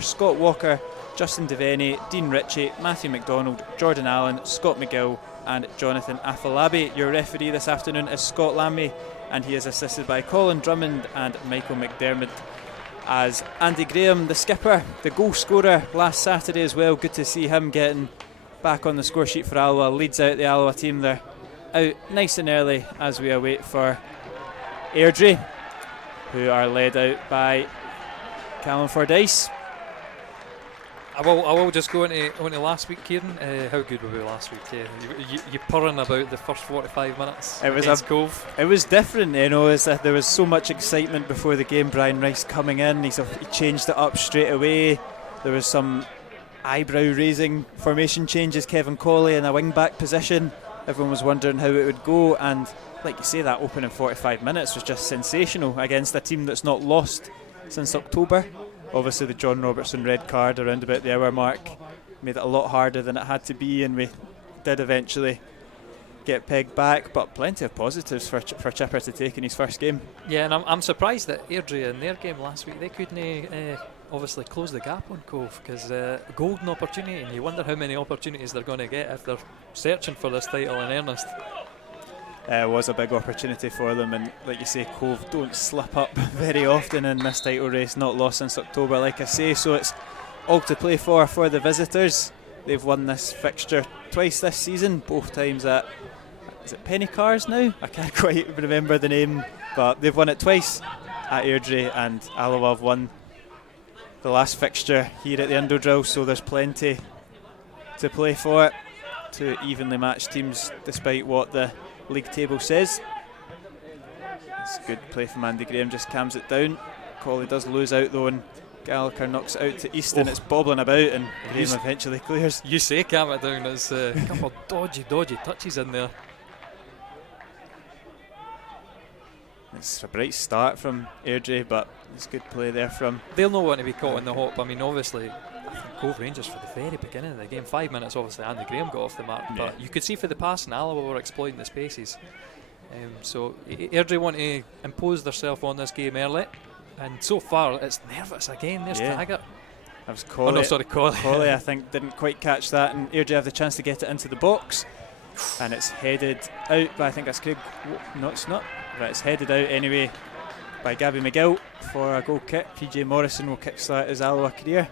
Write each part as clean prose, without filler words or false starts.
Scott Walker, Justin Devaney, Dean Ritchie, Matthew McDonald, Jordan Allen, Scott McGill and Jonathan Afolabi. Your referee this afternoon is Scott Lammy, and he is assisted by Colin Drummond and Michael McDermott. As Andy Graham, the skipper, the goal scorer last Saturday as well, good to see him getting back on the score sheet for Alloa, leads out the Alloa team there, out nice and early as we await for Airdrie, who are led out by Callum Fordyce. I will just go into last week, Kieran. How good were we last week? You purring about the first 45 minutes. It was Cove. It was different, you know. There was so much excitement before the game. Brian Rice coming in, he changed it up straight away. There was some eyebrow-raising formation changes. Kevin Colley in a wing-back position. Everyone was wondering how it would go, and like you say, that opening 45 minutes was just sensational against a team that's not lost since October. Obviously the John Robertson red card around about the hour mark made it a lot harder than it had to be, and we did eventually get pegged back, but plenty of positives for Chipper to take in his first game. Yeah, and I'm surprised that Airdrie in their game last week, they couldn't obviously close the gap on Cove, because golden opportunity, and you wonder how many opportunities they're going to get if they're searching for this title in earnest. It was a big opportunity for them, and like you say, Cove don't slip up very often in this title race, not lost since October like I say, so it's all to play for the visitors. They've won this fixture twice this season, both times at, is it Penny Cars now? I can't quite remember the name, but they've won it twice at Airdrie, and Alloa have won the last fixture here at the Indodrill, so there's plenty to play for. Two evenly matched teams despite what the league table says. It's good play from Andy Graham, just cams it down. Colley does lose out though, and Gallagher knocks it out to Easton. It's bobbling about, and Graham eventually clears. You say cam it down, there's a couple of dodgy touches in there. It's a bright start from Airdrie, but it's good play there from... They'll not want to be caught in the hop. I mean, obviously, I think Cove Rangers for the very beginning of the game, 5 minutes, obviously Andy Graham got off the mark, but you could see for the pass, and Alloa were exploiting the spaces. So Airdrie want to impose themselves on this game early, and so far it's nervous again. There's Taggart. That was Colley. Colley. Colley, I think, didn't quite catch that, and Airdrie have the chance to get it into the box, and it's headed out by, I think that's Craig. No, it's not. Right, it's headed out anyway by Gabby McGill for a goal kick. PJ Morrison will kickstart his Alloa career.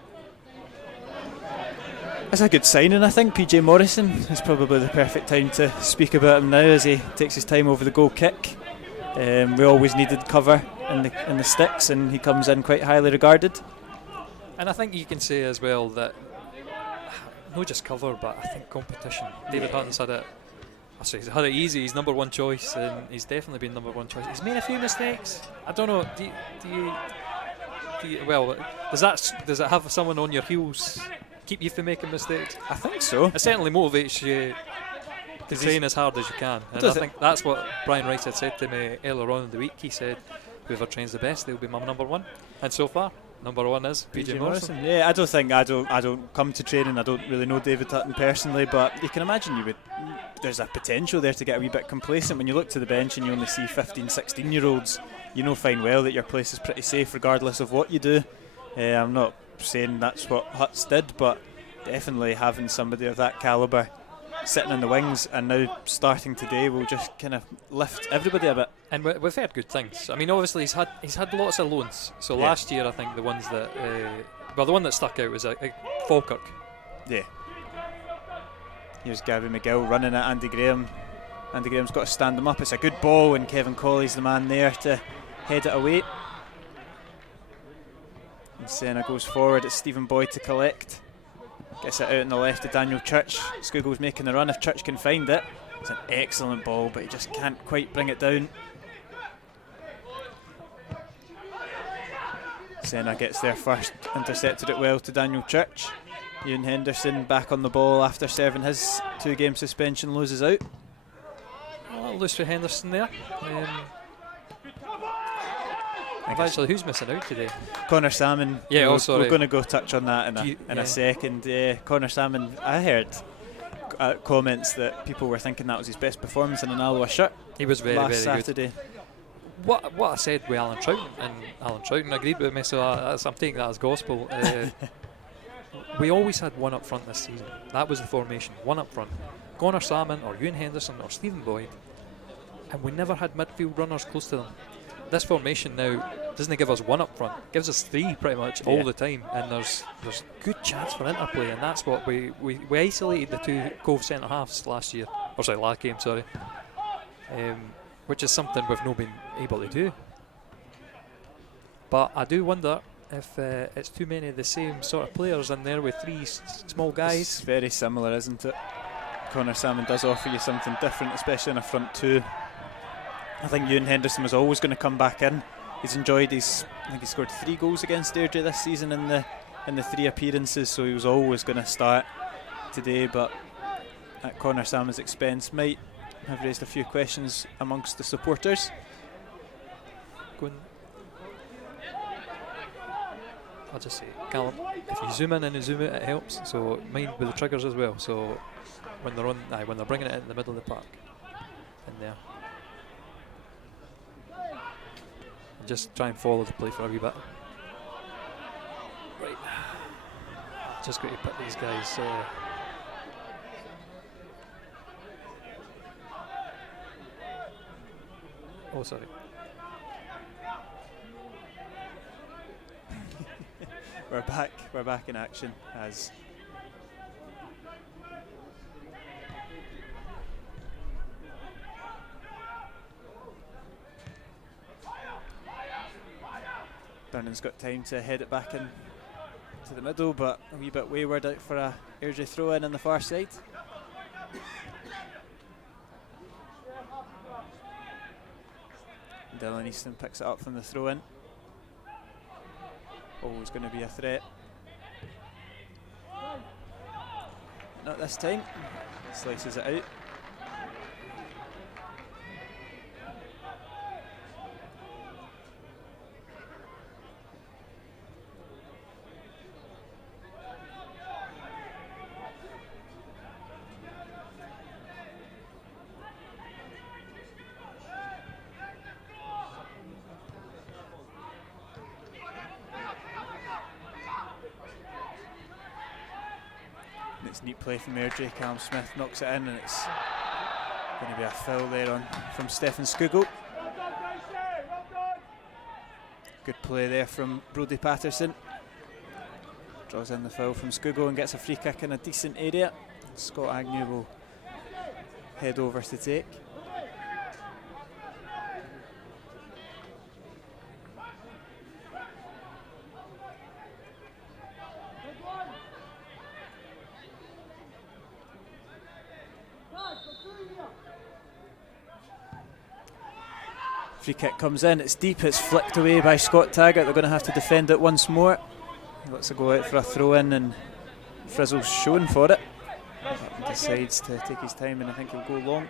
That's a good signing, I think. PJ Morrison is probably the perfect time to speak about him now as he takes his time over the goal kick. We always needed cover in the sticks, and he comes in quite highly regarded. And I think you can say as well that not just cover, but I think competition. David Hutton's had it. He's had it easy. He's number one choice, and he's definitely been number one choice. He's made a few mistakes. I don't know. Do you well, does it have someone on your heels keep you from making mistakes? I think so. It certainly motivates you to train as hard as you can, and I think that's what Brian Rice had said to me earlier on in the week. He said, "Whoever trains the best, they'll be my number one." And so far, number one is PJ Morrison. Yeah, I don't come to training. I don't really know David Hutton personally, but you can imagine there's a potential there to get a wee bit complacent when you look to the bench and you only see 15, 16-year-olds. You know fine well that your place is pretty safe regardless of what you do. I'm not saying that's what Huts did, but definitely having somebody of that calibre sitting in the wings and now starting today will just kind of lift everybody a bit. And we've heard good things. I mean, obviously he's had lots of loans. So last year, I think the ones that the one that stuck out was Falkirk. Yeah. Here's Gabby McGill running at Andy Graham. Andy Graham's got to stand him up. It's a good ball, and Kevin Colley's the man there to head it away. And Senna goes forward. It's Stephen Boyd to collect. Gets it out on the left to Daniel Church. Scoogle's making the run if Church can find it. It's an excellent ball, but he just can't quite bring it down. Senna gets there first, intercepted it well to Daniel Church. Ewan Henderson back on the ball after serving his 2-game suspension, loses out. Well, loose for Henderson there. Actually, who's missing out today? Connor Salmon. Yeah, we're going to go touch on that in a second. Connor Salmon, I heard comments that people were thinking that was his best performance in an Alloa shirt. He was very last very Saturday. Good. what I said with Alan Troughton, and Alan Troughton agreed with me, so I'm taking that as gospel. We always had one up front this season. That was the formation, one up front. Connor Salmon or Ewan Henderson or Stephen Boyd, and we never had midfield runners close to them. This formation now doesn't give us one up front, gives us three pretty much all the time, and there's good chance for interplay, and that's what we isolated the two Cove centre halves last game, which is something we've not been able to do. But I do wonder if it's too many of the same sort of players in there with three small guys. It's very similar, isn't it? Connor Salmon does offer you something different, especially in a front two. I think Ewan Henderson was always going to come back in. He's enjoyed I think he scored 3 goals against Airdrie this season in the 3 appearances, so he was always going to start today, but at Connor Salmon's expense might have raised a few questions amongst the supporters. I'll just say, Callum, if you zoom in and you zoom out, it helps. So mind with the triggers as well. So when they're bringing it in the middle of the park, in there, and just try and follow the play for a wee bit. Right, just got to put these guys. Oh, sorry. We're back in action as Durnan's got time to head it back in to the middle, but a wee bit wayward out for a Airdrie throw in on the far side. Dylan Easton picks it up from the throw in. Always going to be a threat. Not this time. Slices it out. It's neat play from Airdrie. Callum Smith knocks it in, and it's going to be a foul there from Stefan Skugel. Good play there from Brodie Patterson. Draws in the foul from Skugel and gets a free kick in a decent area. Scott Agnew will head over to take. Free kick comes in, it's deep, it's flicked away by Scott Taggart. They're going to have to defend it once more. He lets it go out for a throw in, and Frizzle's shown for it. He decides to take his time, and I think he'll go long.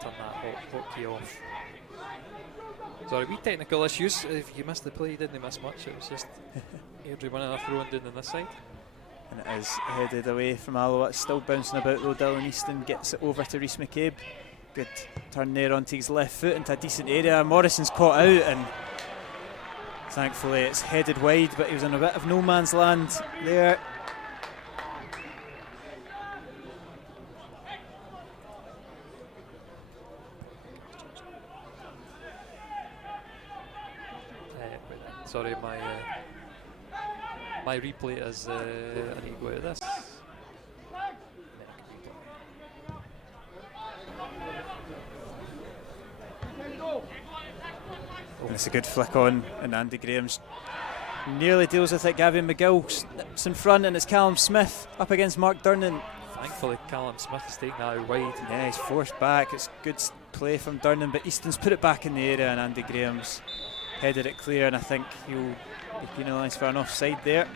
Turn that hotkey off. Sorry, wee technical issues. If you missed the play, you didn't miss much. It was just Airdrie winning a throw and doing on this side. And it is headed away from Alloa. It's still bouncing about though. Dylan Easton gets it over to Rhys McCabe. Good turn there onto his left foot into a decent area. Morrison's caught out, and thankfully it's headed wide, but he was in a bit of no man's land there. Sorry, my replay is I need to go out of this. And it's a good flick on, and Andy Graham's nearly deals with it. Gavin McGill snips in front, and it's Callum Smith up against Mark Durnan. Thankfully Callum Smith is taking that out wide. Yeah, he's forced back. It's good play from Durnan, but Easton's put it back in the area, and Andy Graham's headed it clear, and I think he'll be penalised for an offside there.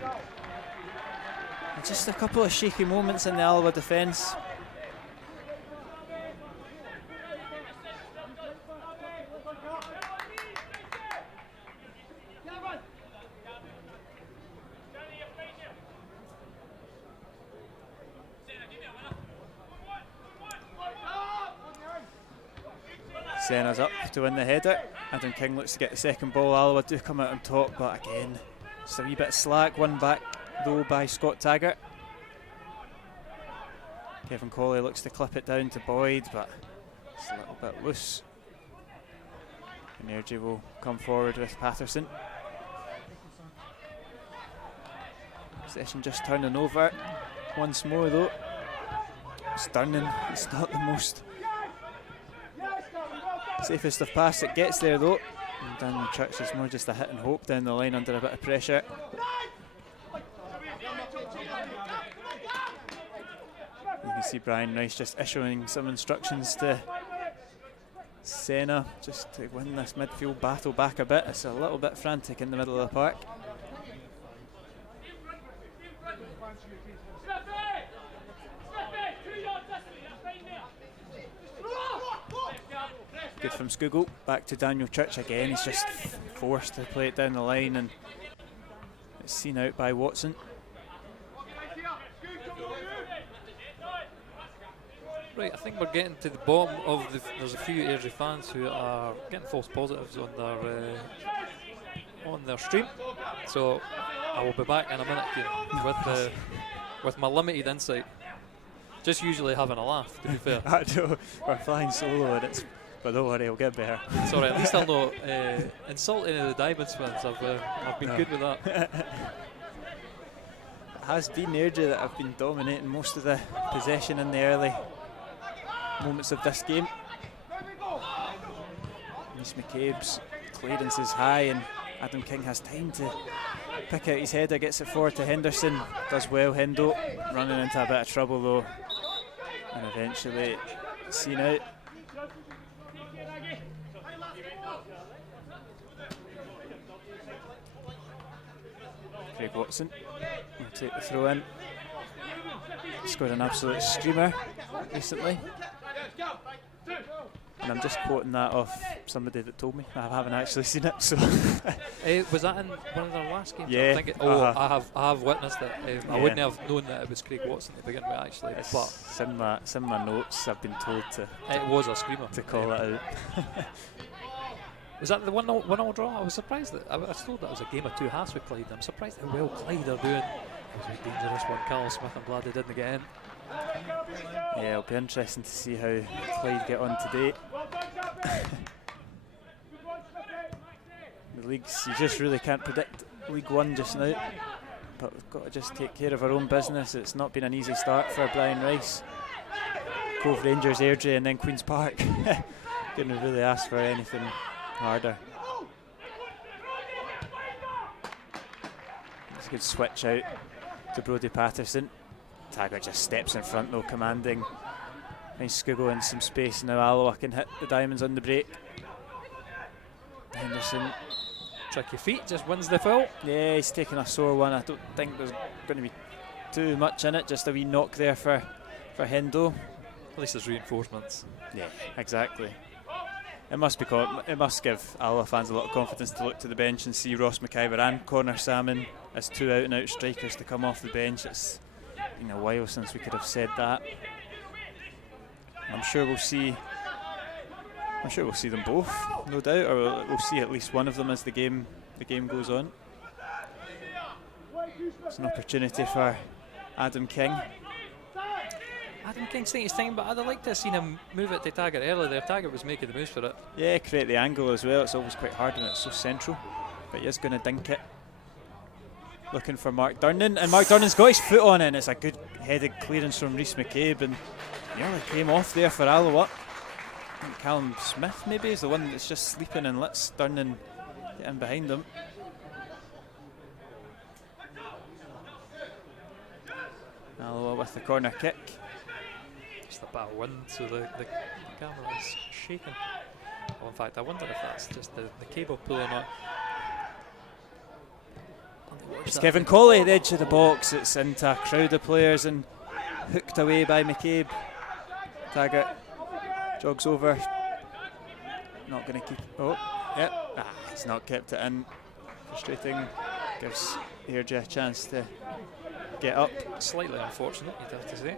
And just a couple of shaky moments in the Alloa defence. Senna's up to win the header. Adam King looks to get the second ball. Alloa do come out on top, but again, just a wee bit slack. Won back though by Scott Taggart. Kevin Colley looks to clip it down to Boyd, but it's a little bit loose. And Airdrie will come forward with Patterson. Possession just turning over once more though. Sturning, it's not the most safest of pass it gets there though. And Daniel Church is more just a hit and hope down the line under a bit of pressure. You can see Brian Rice just issuing some instructions to Senna just to win this midfield battle back a bit. It's a little bit frantic in the middle of the park. Good from Skugel, back to Daniel Church again. He's just forced to play it down the line and it's seen out by Watson. Right, I think we're getting to the bottom of the. There's a few Airdrie fans who are getting false positives on their stream, so I will be back in a minute here with my limited insight. Just usually having a laugh, to be fair. I know, we're flying solo and it's, but don't worry, it'll get better. Sorry, at least I'll not insult any of the Diamonds fans. I've been good with that. It has been Airdrie that have been dominating most of the possession in the early moments of this game. Reece McCabe's clearance is high and Adam King has time to pick out his header, gets it forward to Henderson, does well Hendo, running into a bit of trouble though, and eventually seen out. Craig Watson will take the throw in. Scored an absolute screamer recently. And I'm just quoting that off somebody that told me. I haven't actually seen it, so. Was that in one of their last games? Yeah. I have witnessed it. I wouldn't have known that it was Craig Watson to begin with, actually. But it's in my notes. I've been told to. It was a screamer. To call it out. Was that the 1-0 draw? I was surprised that I was told that was a game of two halves we played. I'm surprised how well Clyde are doing. It was a dangerous one. Callum Smith, I'm glad they didn't get in. Yeah, it'll be interesting to see how Clyde get on today. The leagues, you just really can't predict League One just now, but we've got to just take care of our own business. It's not been an easy start for Brian Rice. Cove Rangers, Airdrie and then Queen's Park. Didn't really ask for anything harder. It's a good switch out to Brodie Patterson. Taggart just steps in front though, commanding. Nice Skugel in some space. Now Alloa can hit the Diamonds on the break. Henderson. Tricky feet, just wins the foul. Yeah, he's taking a sore one. I don't think there's going to be too much in it. Just a wee knock there for Hendo. At least there's reinforcements. Yeah, exactly. It must give Alloa fans a lot of confidence to look to the bench and see Ross McIver and Connor Salmon as two out and out strikers to come off the bench. It's been a while since we could have said that. I'm sure we'll see them both, no doubt, or we'll see at least one of them as the game goes on. It's an opportunity for Adam King. Adam King's taking his time, but I'd have liked to have seen him move it to Taggart earlier there. Taggart was making the moves for it. Yeah, create the angle as well. It's always quite hard when it's so central, but he is going to dink it. Looking for Mark Durnan, and Mark Durnan's got his foot on it, and it's a good headed clearance from Reece McCabe, and nearly came off there for Alloa. I think Callum Smith maybe is the one that's just sleeping and lets Durnan get in behind him. Alloa with the corner kick. Just a bit of wind, so the camera is shaking. Well, in fact, I wonder if that's just the cable pulling on. It's Kevin Colley at the edge of the box. It's into a crowd of players and hooked away by McCabe. Taggart jogs over. Not going to keep. Oh, yep. He's not kept it in. Frustrating. Gives Airdrie a chance to get up. Slightly unfortunate, you'd have to say.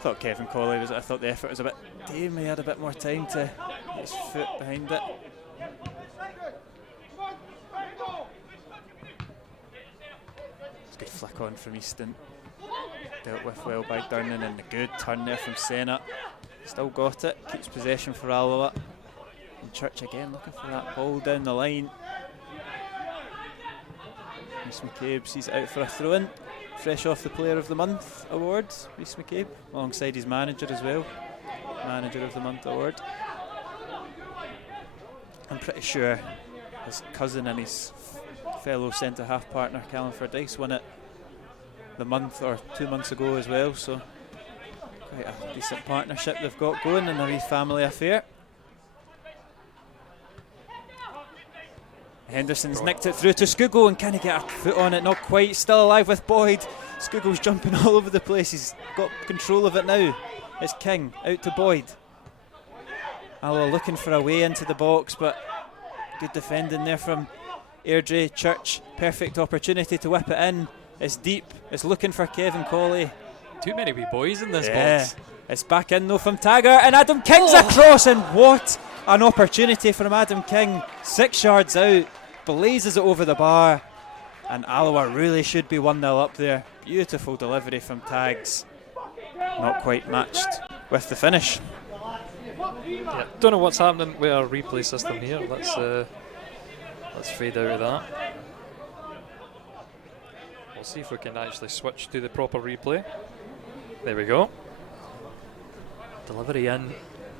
thought Kevin Colley was. I thought the effort was a bit tame. He had a bit more time to get his foot behind it. It's a good flick on from Easton. Dealt with well by Durnan, and a good turn there from Senna. Still got it. Keeps possession for Alloa. And Church again looking for that ball down the line. Rhys McCabe sees it out for a throw-in. Fresh off the Player of the Month award, Rhys McCabe, alongside his manager as well. Manager of the Month award. I'm pretty sure his cousin and his fellow centre-half partner, Callum Fordyce, won it the month or 2 months ago as well, so quite a decent partnership they've got going in a wee family affair. Henderson's nicked it through to Skugel, and can he get a foot on it? Not quite. Still alive with Boyd. Skugel's jumping all over the place. He's got control of it now. It's King out to Boyd. Alloa looking for a way into the box, but good defending there from Airdrie. Church, perfect opportunity to whip it in. It's deep. It's looking for Kevin Colley. Too many wee boys in this box. It's back in though from Taggart, and Adam King's across, and what an opportunity from Adam King. 6 yards out, blazes it over the bar, and Alloa really should be 1-0 up there. Beautiful delivery from Tags. Not quite matched with the finish. Yeah, don't know what's happening with our replay system here. Let's fade out of that. We'll see if we can actually switch to the proper replay. There we go. Delivery in.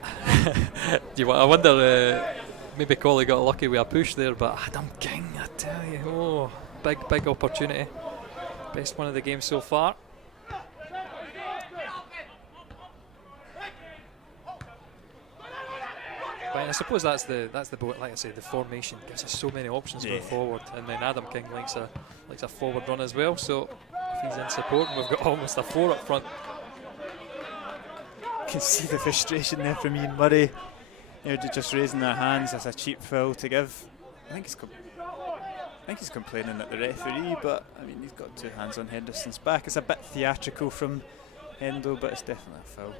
I wonder, maybe Colley got lucky with a push there, but Adam King, I tell you, big opportunity. Best one of the game so far. But I suppose that's the like I say, the formation gives us so many options going forward, and then Adam King likes a forward run as well. So if he's in support, we've got almost a 4 up front. You can see the frustration there from Ian Murray. They're just raising their hands as a cheap foul to give. I think he's complaining at the referee, but I mean, he's got 2 hands on Henderson's back. It's a bit theatrical from Hendo, but it's definitely a foul.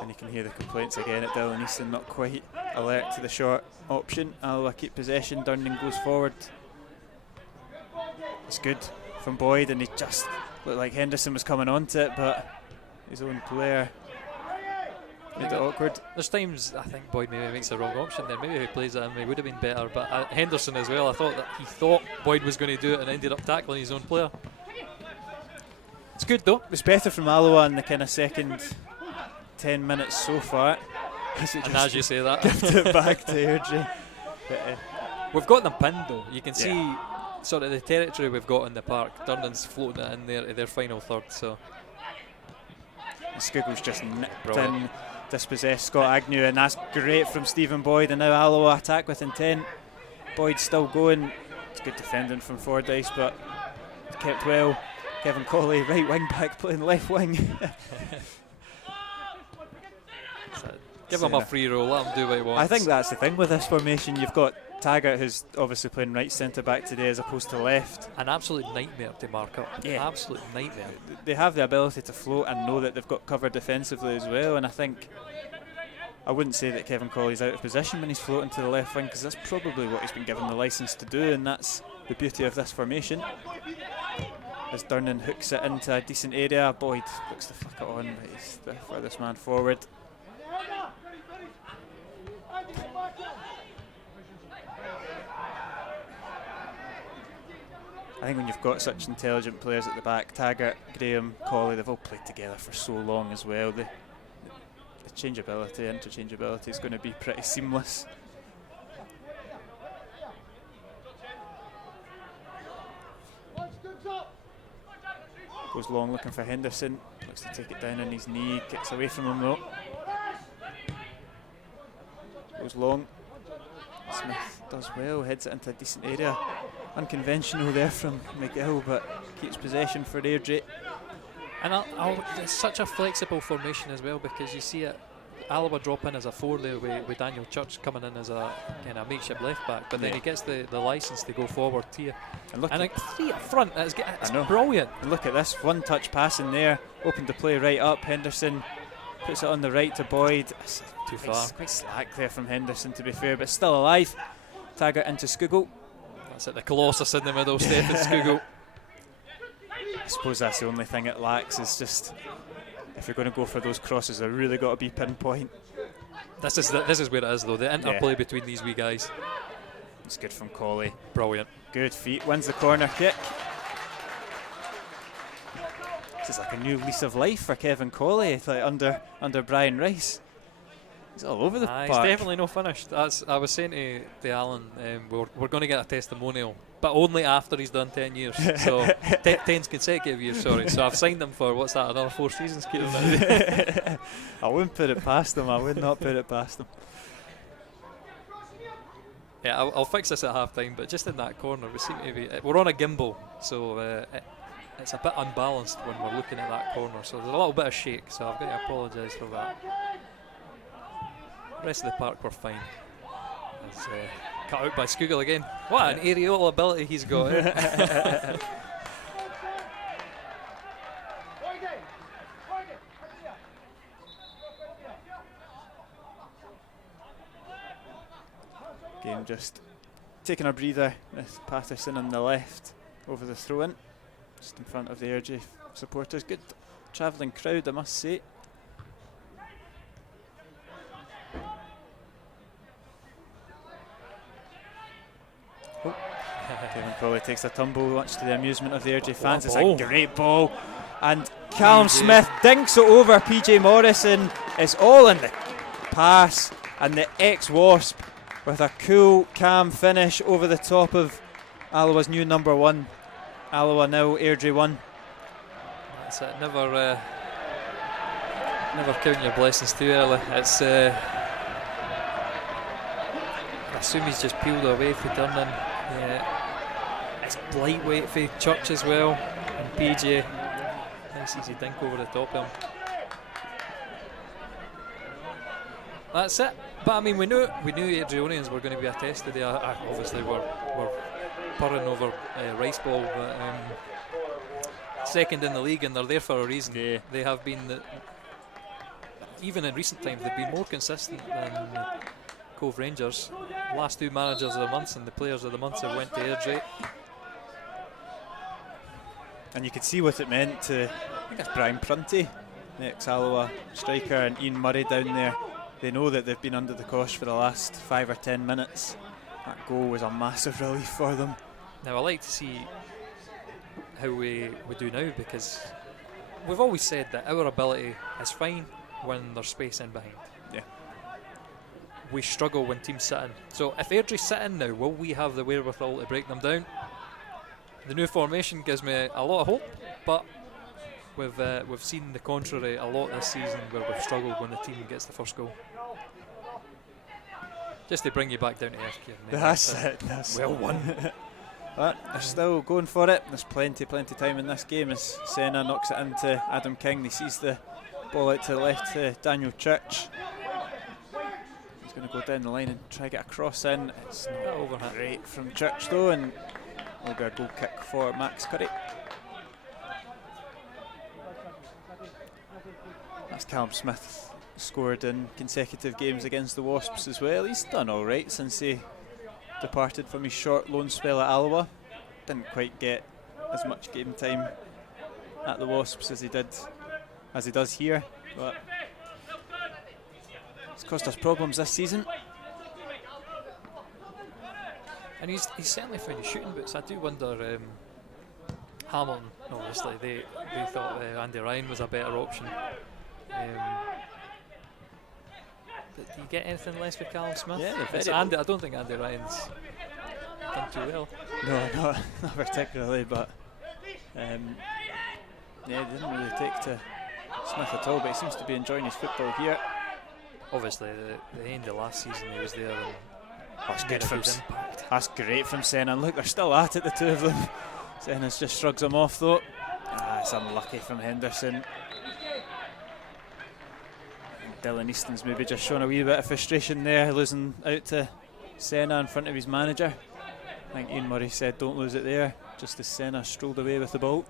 And you can hear the complaints again at Dylan Easton, not quite alert to the short option. Alloa keep possession, Durnan goes forward. It's good from Boyd, and he just looked like Henderson was coming onto it, but his own player made it awkward. There's times I think Boyd maybe makes the wrong option there. Maybe if he plays it in, he would have been better. But Henderson as well, I thought that he thought Boyd was going to do it and ended up tackling his own player. It's good though. It was better from Alloa in the kind of second 10 minutes so far. And as you say that, gift it back to Airdrie. We've got them pinned though. You can see sort of the territory we've got in the park. Durnan's floating it in there to their final third. So Skugel's just nipped in, dispossessed Scott Agnew, and that's great from Stephen Boyd. And now Alloa attack with intent. Boyd's still going. It's good defending from Fordyce, but kept well. Kevin Colley, right wing back, playing left wing. Give him a free roll, let him do what he wants. I think that's the thing with this formation. You've got Taggart, who's obviously playing right centre back today as opposed to left. An absolute nightmare to mark up. Yeah. Absolute nightmare. They have the ability to float and know that they've got cover defensively as well, and I wouldn't say that Kevin Colley's out of position when he's floating to the left wing, because that's probably what he's been given the licence to do, and that's the beauty of this formation. As Durnan hooks it into a decent area, Boyd looks to flick it on, but he's the furthest man forward. I think when you've got such intelligent players at the back, Taggart, Graham, Colley, they've all played together for so long as well. The interchangeability is going to be pretty seamless. Goes long looking for Henderson, looks to take it down on his knee, kicks away from him though. Goes long. Smith does well, heads it into a decent area. Unconventional there from McGill, but keeps possession for Airdrie. And it's such a flexible formation as well, because you see it Alloa drop in as a 4 there with Daniel Church coming in as a kind of makeshift left back, but then he gets the licence to go forward here. And like 3 up front, it's brilliant. And look at this one touch pass in there, open to play right up. Henderson puts it on the right to Boyd. It's too far. It's quite slack there from Henderson, to be fair, but still alive. Taggart into Skugel. That's it, the Colossus in the middle, Stephen Skugel. I suppose that's the only thing it lacks, is just, if you're going to go for those crosses, they've really got to be pinpoint. This is where it is though, the interplay between these wee guys. It's good from Colley. Brilliant. Good feet, wins the corner kick. This is like a new lease of life for Kevin Colley, like under Brian Rice. He's all over the park. He's definitely not finished. I was saying to Alan, we're going to get a testimonial, but only after he's done 10 years. So 10 consecutive years, sorry. So I've signed him for, what's that, another 4 seasons, Kieran? I wouldn't put it past him. I would not put it past him. Yeah, I'll fix this at half time, but just in that corner, we seem to be, we're on a gimbal, so it's a bit unbalanced when we're looking at that corner. So there's a little bit of shake, so I've got to apologise for that. The rest of the park were fine. It's cut out by Skugel again. What an aerial ability he's got. Game just taking a breather with Patterson on the left over the throw-in, just in front of the Airdrie supporters. Good travelling crowd, I must say. Kevin Colley takes a tumble, much to the amusement of the Airdrie fans. It's a great ball, and Callum Smith dinks it over PJ Morrison. It's all in the pass, and the ex-Wasp with a cool, calm finish over the top of Alloa's new number 1. Alloa 0, Airdrie 1. That's it. Never count your blessings too early. It's I assume he's just peeled away for Durnan. Yeah. It's lightweight for Church as well, and PJ. Nice easy dink over the top of him. That's it. But I mean, we knew Airdrieonians were going to be a test today. Obviously, we're purring over Rice Ball, but second in the league, and they're there for a reason. Yeah. They have been, even in recent times, they've been more consistent than Cove Rangers. Last 2 managers of the month and the players of the month have went to Airdrie. And you could see what it meant to, I think it's Brian Prunty, the ex-Alloa striker, and Ian Murray down there. They know that they've been under the cosh for the last 5 or 10 minutes. That goal was a massive relief for them. Now I like to see how we do now, because we've always said that our ability is fine when there's space in behind. Yeah. We struggle when teams sit in. So if Airdrie sit in now, will we have the wherewithal to break them down? The new formation gives me a lot of hope, but we've seen the contrary a lot this season, where we've struggled when the team gets the first goal. Just to bring you back down to earth, Kieran. That's it. That's well won. But they're still going for it. There's plenty time in this game as Senna knocks it into Adam King. He sees the ball out to the left to Daniel Church. He's going to go down the line and try to get a cross in. It's not great from Church though, and we'll get a goal kick for Max Curry. That's Callum Smith, scored in consecutive games against the Wasps as well. He's done alright since he departed from his short loan spell at Alloa. Didn't quite get as much game time at the Wasps as he does here, but it's caused us problems this season. And he's certainly found his shooting boots. I do wonder, Hamilton, obviously, they thought Andy Ryan was a better option. But do you get anything less with Callum Smith? Yeah, I don't think Andy Ryan's done too well. No, not particularly, but they didn't really take to Smith at all, but he seems to be enjoying his football here. Obviously, the end of last season he was there, and that's good from That's great from Senna. And look, they're still at it, the two of them. Senna just shrugs him off though. It's unlucky from Henderson. Dylan Easton's maybe just showing a wee bit of frustration there, losing out to Senna in front of his manager. I think Ian Murray said don't lose it there, just as Senna strolled away with the ball.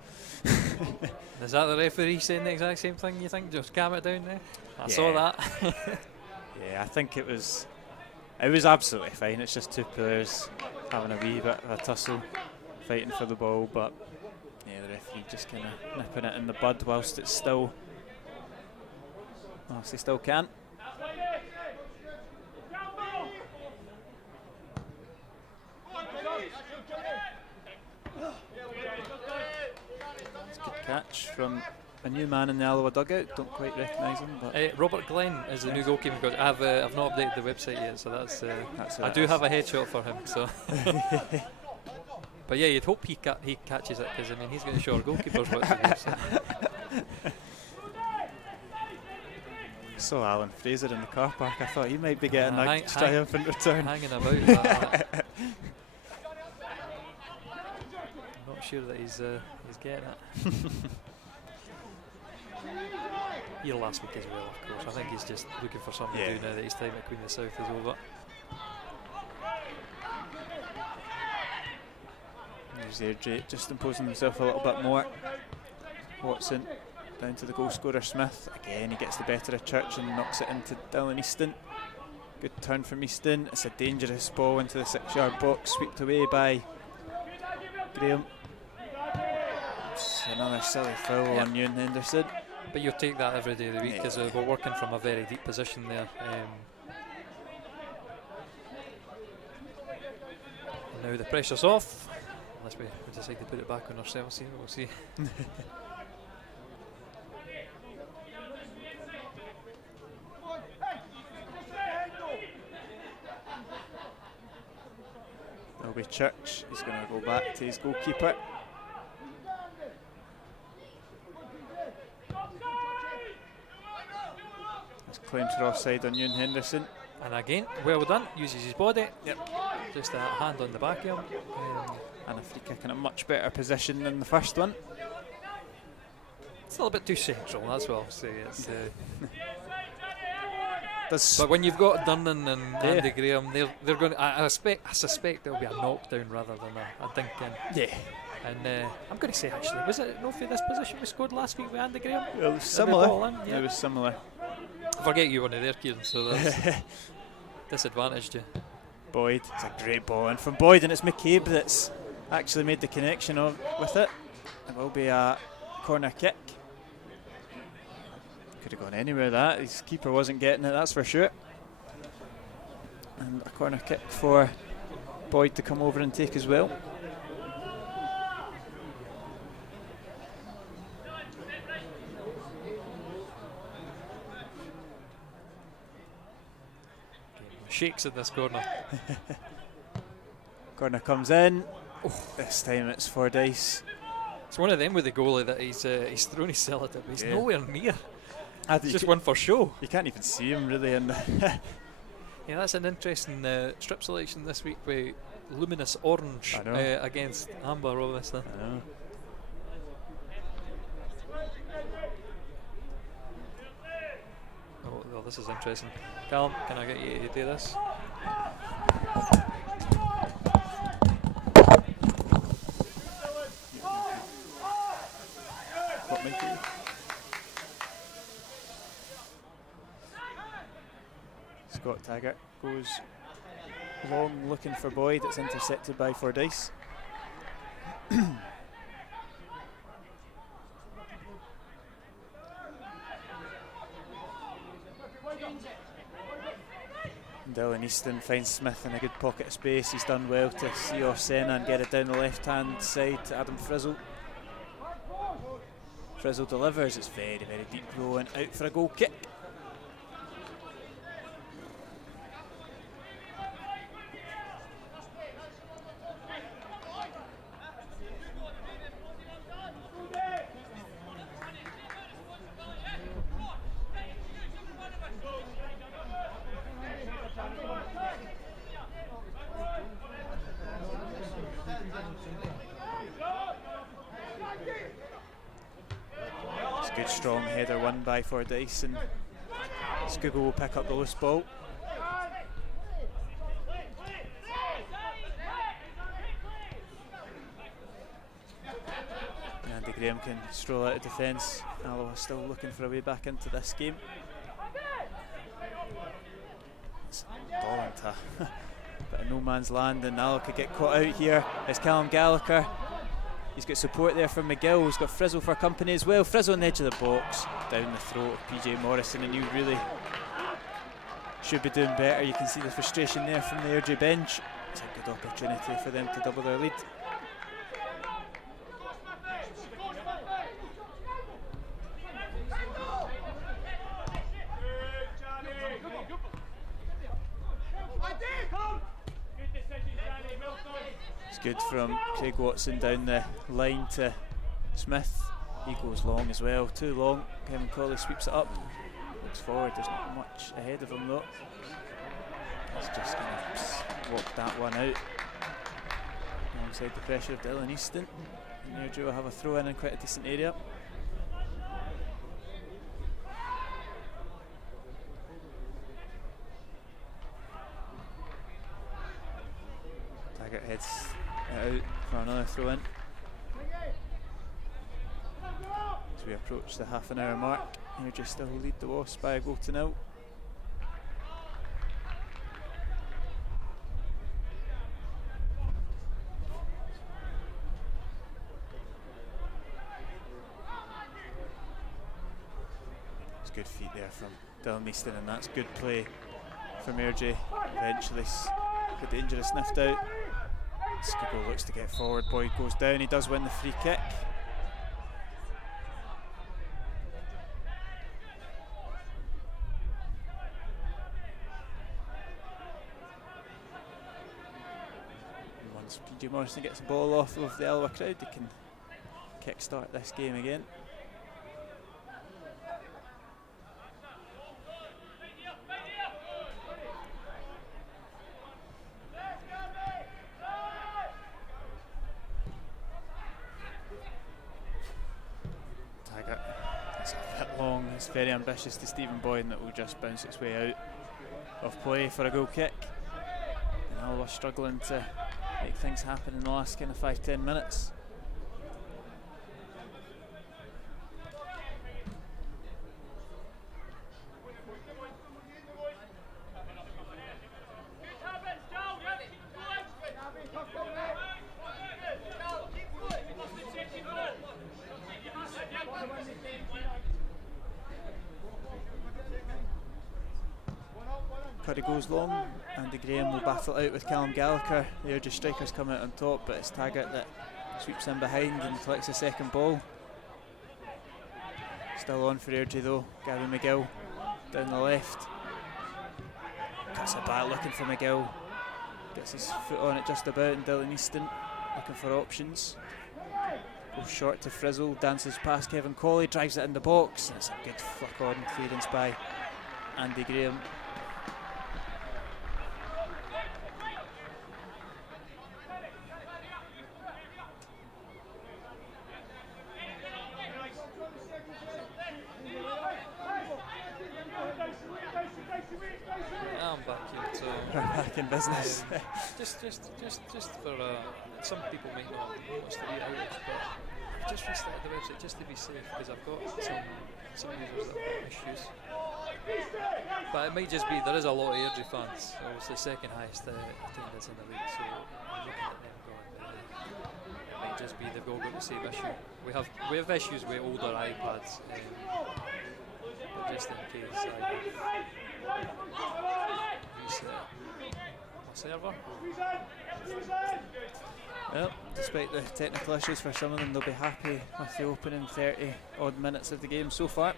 Is that the referee saying the exact same thing, you think? Just calm it down there? I saw that. Yeah, I think it was absolutely fine. It's just two players having a wee bit of a tussle, fighting for the ball, but yeah, the referee just kind of nipping it in the bud whilst they still can. It's a good catch from a new man in the Alloa dugout. Don't quite recognise him, but Robert Glenn is the new goalkeeper. I've not updated the website yet, so that's I do have a headshot for him. So, but yeah, you'd hope he catches it, because I mean he's going to show our goalkeepers what to do. So. Saw Alan Fraser in the car park. I thought he might be getting a triumphant return. Hanging about. I'm not sure that he's getting it. Here last week as well, of course. I think he's just looking for something to do now that his time at Queen of the South is over. There's Airdrie just imposing himself a little bit more. Watson down to the goal scorer Smith. Again, he gets the better of Church and knocks it into Dylan Easton. Good turn from Easton. It's a dangerous ball into the 6-yard box, swept away by Graham. It's another silly foul on Ewan Henderson. But you'll take that every day of the week, because we're working from a very deep position there. Now the pressure's off, unless we decide to put it back on ourselves here, we'll see. There'll be Church. He's going to go back to his goalkeeper. Claimed for offside on Ewan Henderson. And again, well done, uses his body. Yep. Just a hand on the back of him. And a free kick in a much better position than the first one. It's a little bit too central, that's what I'll say. It's, but when you've got Durnan and Andy Graham, they're going to, I suspect there'll be a knockdown rather than a dinking. Yeah. And I'm going to say, actually, was it not for this position we scored last week with Andy Graham? It was similar. It was similar. I forget you weren't there, Kieran, so that's disadvantaged you. Boyd, it's a great ball in from Boyd, and it's McCabe that's actually made the connection with it. It will be a corner kick. Could have gone anywhere, that. His keeper wasn't getting it, that's for sure. And a corner kick for Boyd to come over and take as well. Shakes in this corner. Corner comes in. This time it's for Dice. It's one of them with the goalie that he's thrown his cell at it, but he's nowhere near. It's just one for show. You can't even see him really. Yeah, that's an interesting strip selection this week with luminous orange against amber, obviously. I know. Oh, this is interesting. Callum, can I get you to do this? What might be? Scott Taggart goes long looking for Boyd. It's intercepted by Fordyce. Dylan Easton finds Smith in a good pocket of space. He's done well to see off Senna and get it down the left hand side to Adam Frizzle. Frizzle delivers. It's very, very deep though, and out for a goal kick. Good strong header won by Fordyce, and Scoogall will pick up the loose ball. Andy Graham can stroll out of defence. Alloa still looking for a way back into this game. It's ball into a bit of no man's land, and Alloa could get caught out here. It's Callum Gallagher. He's got support there from McGill. He's got Frizzle for company as well. Frizzle on the edge of the box, down the throat of PJ Morrison, and you really should be doing better. You can see the frustration there from the Airdrie bench. It's a good opportunity for them to double their lead. It's good from Craig Watson down the line to Smith. He goes long as well, too long. Kevin Colley sweeps it up, looks forward, there's not much ahead of him though. He's just going to walk that one out alongside the pressure of Dylan Easton. And Airdrie will have a throw in quite a decent area. Taggart heads out for another throw in. As we approach the half an hour mark, Airdrie still lead the Wasps by a goal to 0. It's good feet there from Dylan Easton, and that's good play from Airdrie. Eventually the danger is sniffed out. Scoogall looks to get forward, Boyd goes down, he does win the free kick. And once PJ Morrison gets the ball off of the Alloa crowd, they can kick-start this game again. It's very ambitious to Stephen Boyd, and it will just bounce its way out of play for a goal kick. And Alloa struggling to make things happen in the last kind of 5-10 minutes. Curry goes long, Andy Graham will battle it out with Callum Gallagher. The Airdrie strikers come out on top, but it's Taggart that sweeps in behind and collects the second ball. Still on for Airdrie though, Gary McGill down the left. Cuts it back looking for McGill. Gets his foot on it just about, and Dylan Easton looking for options. Goes short to Frizzle, dances past Kevin Colley, drives it in the box, and it's a good flick on clearance by Andy Graham. I'm back in Business. just for some people might not watch the outage, but I've just restarted the website just to be safe, because I've got some users that have got issues. But it might just be there is a lot of Airdrie fans. It was the second highest attendance in the league, so I'm looking at them going. It might just be they've all got the same issue. We have issues with older iPads, but just in case I reset my server. Well, despite the technical issues for some of them, they'll be happy with the opening 30 odd minutes of the game so far.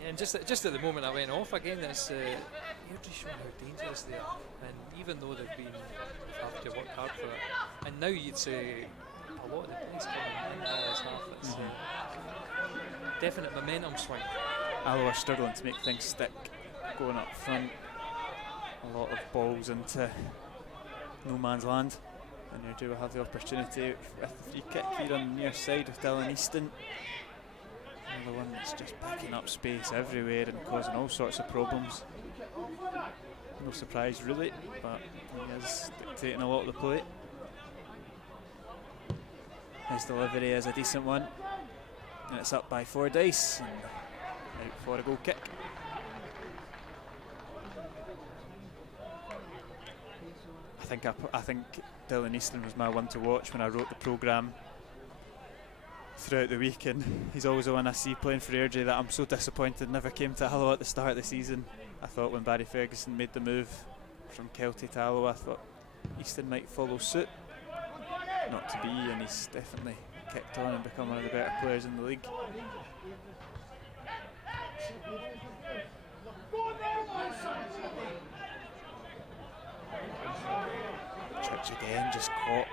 Yeah, and just at the moment I went off again, it's Airdrie showing how dangerous they are, and even though they've had to work hard for it, and now you'd say a lot of the points coming in this half, it's definite momentum swing. Alloa are struggling to make things stick going up front. A lot of balls into no man's land, and Airdrie will have the opportunity with the free kick here on the near side with Dylan Easton. Another one that's just picking up space everywhere and causing all sorts of problems. No surprise really, but he is dictating a lot of the play. His delivery is a decent one, and it's up by 4 dice and out for a goal kick. I think Dylan Easton was my one to watch when I wrote the programme throughout the week, and he's always the one I see playing for Airdrie that I'm so disappointed never came to Alloa at the start of the season. I thought when Barry Ferguson made the move from Kelty to Alloa, I thought Easton might follow suit. Not to be, and he's definitely kicked on and become one of the better players in the league. Church again, just caught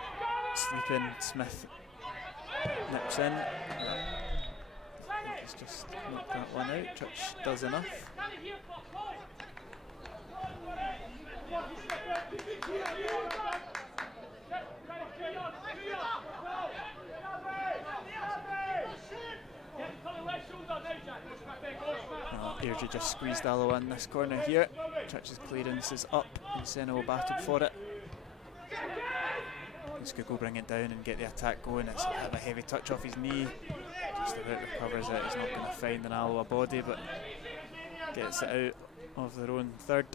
sleeping. Smith nips in. He's just knocked that one out. Church does enough. Airdrie just squeezed Alloa in this corner here. Church's clearance is up and Senna will battle for it. Scoot bring it down and get the attack going. It's a bit of a heavy touch off his knee. Just about recovers it. He's not going to find an Alloa body, but gets it out of their own third.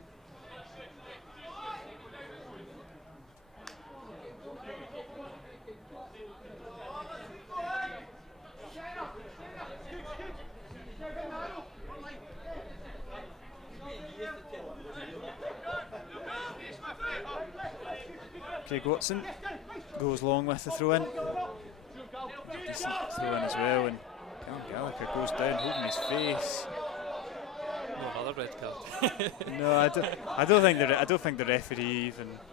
Craig Watson goes long with the throw in. Decent throw in as well, and Gallagher goes down holding his face. Oh, another red card. No, I don't think the referee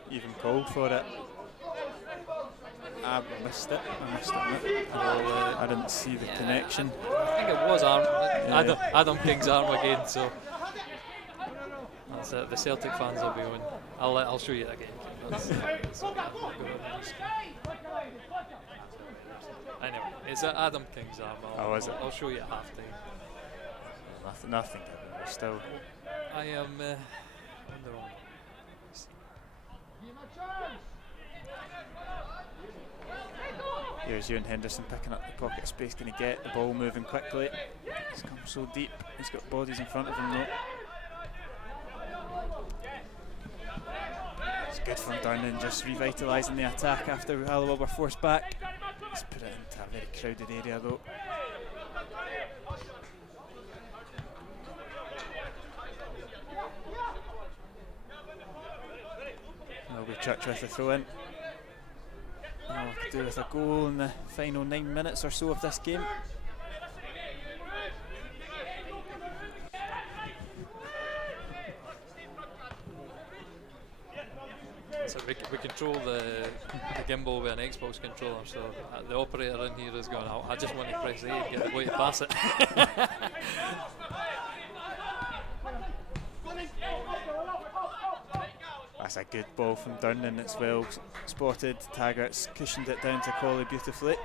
even called for it. I missed it. I didn't see the connection. I think it was Adam King's arm again. So that's it. The Celtic fans will be on. I'll show you it again. Anyway, it's Adam King's arm. I'll show you at half time. Nothing. Still. I am on the wrong. Here's Ewan Henderson picking up the pocket space. Can he get the ball moving quickly? He's come so deep. He's got bodies in front of him though. It's good from Durnan, just revitalising the attack after Alloa were forced back. He's put it into a very crowded area though. Melby Church with the throw in. All we could do with a goal in the final 9 minutes or so of this game. So we control the gimbal with an Xbox controller, so the operator in here is going, I just want to press A and get the boy to pass it. That's a good ball from Durnan. It's well spotted. Taggart's cushioned it down to Colley beautifully.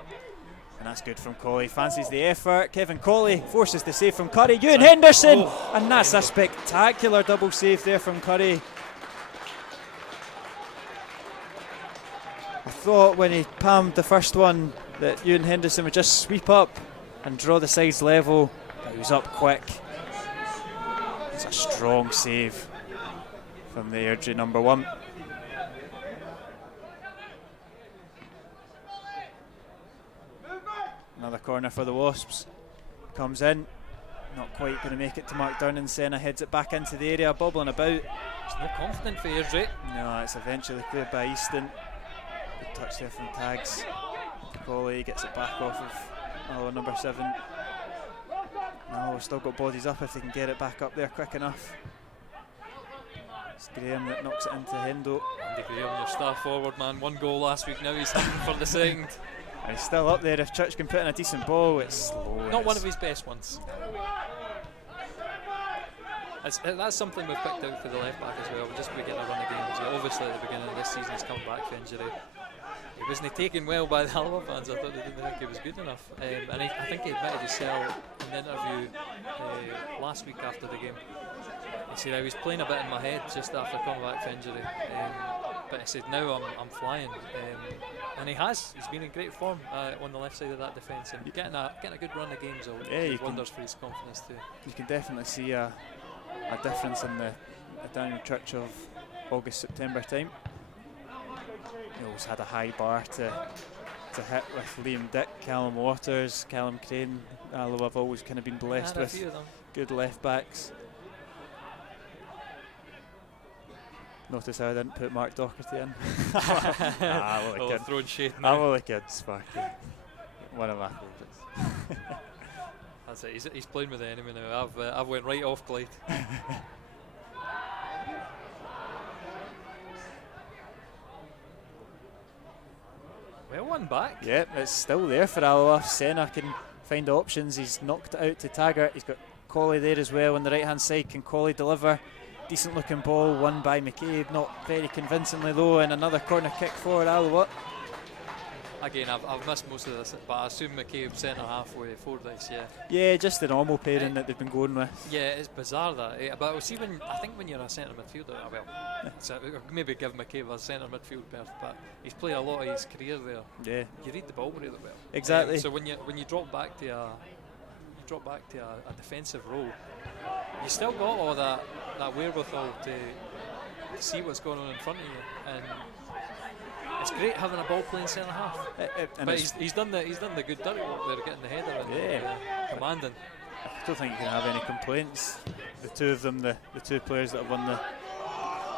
And that's good from Colley. Fancies the effort. Kevin Colley forces the save from Curry. Ewan Henderson! And that's a spectacular double save there from Curry. I thought when he palmed the first one that Ewan Henderson would just sweep up and draw the sides level. But he was up quick. It's a strong save from the Airdrie number 1. Another corner for the Wasps. Comes in. Not quite going to make it to Mark Durnan. Senna heads it back into the area, bobbling about. It's not confident for Airdrie. No, it's eventually cleared by Easton. Good touch there from Tags. Colley gets it back off of Alloa number 7. No, we've still got bodies up if they can get it back up there quick enough. It's Graham that knocks it into Hendo. Andy Graham, your star forward man, 1 goal last week, now he's hunting for the second. And he's still up there. If Church can put in a decent ball, it's slow. Not one of his best ones. That's something we've picked out for the left back as well. We get a run of games. Obviously at the beginning of this season he's come back from injury. He wasn't taken well by the Alloa fans. I thought they didn't think he was good enough. And I think he admitted himself in the interview last week after the game. He said I was playing a bit in my head just after coming back from injury, but he said now I'm flying, and he has. He's been in great form on the left side of that defence, and getting a good run of games will do wonders for his confidence too. You can definitely see a difference in the Daniel Church of August-September time. He always had a high bar to hit with Liam Dick, Callum Waters, Callum Crane. Alloa have always kind of been blessed with good left backs. Notice how I didn't put Mark Docherty in. Throwing shade now. I'm only kidding, Sparky. One of my favourites. That's it. He's playing with the enemy now. I've went right off Clyde. Well, one back. Yep, it's still there for Alloa. Senna can find options. He's knocked it out to Taggart. He's got Colley there as well on the right hand side. Can Colley deliver? Decent looking ball, won by McCabe, not very convincingly though, and another corner kick for Alloa. Again, I've missed most of this, but I assume McCabe centre halfway forward this, yeah. Yeah, just the normal pairing that they've been going with. Yeah, it's bizarre that. But see, I think when you're a centre midfielder, so maybe give McCabe a centre midfield berth, but he's played a lot of his career there. Yeah. You read the ball really well. Exactly. So when you drop back to a defensive role, you still got all that wherewithal to see what's going on in front of you, and it's great having a ball playing centre half. But he's done the good dirty work there, getting the header and commanding. I don't think you can have any complaints. The two of them, the two players that have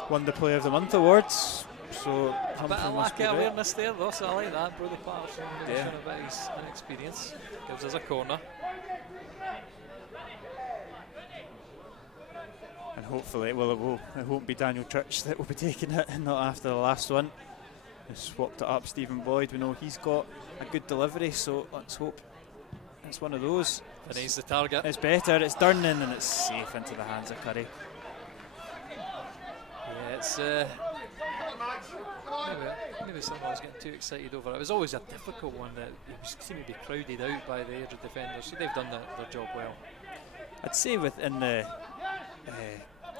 won the Player of the Month awards. So a bit of lack of awareness there though, so I like that. Brother Patterson showing a bit of his inexperience. Gives us a corner. And hopefully it won't be Daniel Church that will be taking it, and not after the last one. He swapped it up. Stephen Boyd, we know he's got a good delivery, so let's hope it's one of those. And he's the target. It's better, it's Durnan, and it's safe into the hands of Curry. Yeah, it's maybe someone was getting too excited over it. It was always a difficult one that seemed to be crowded out by the Airdrie defenders, so they've done their job well. I'd say within the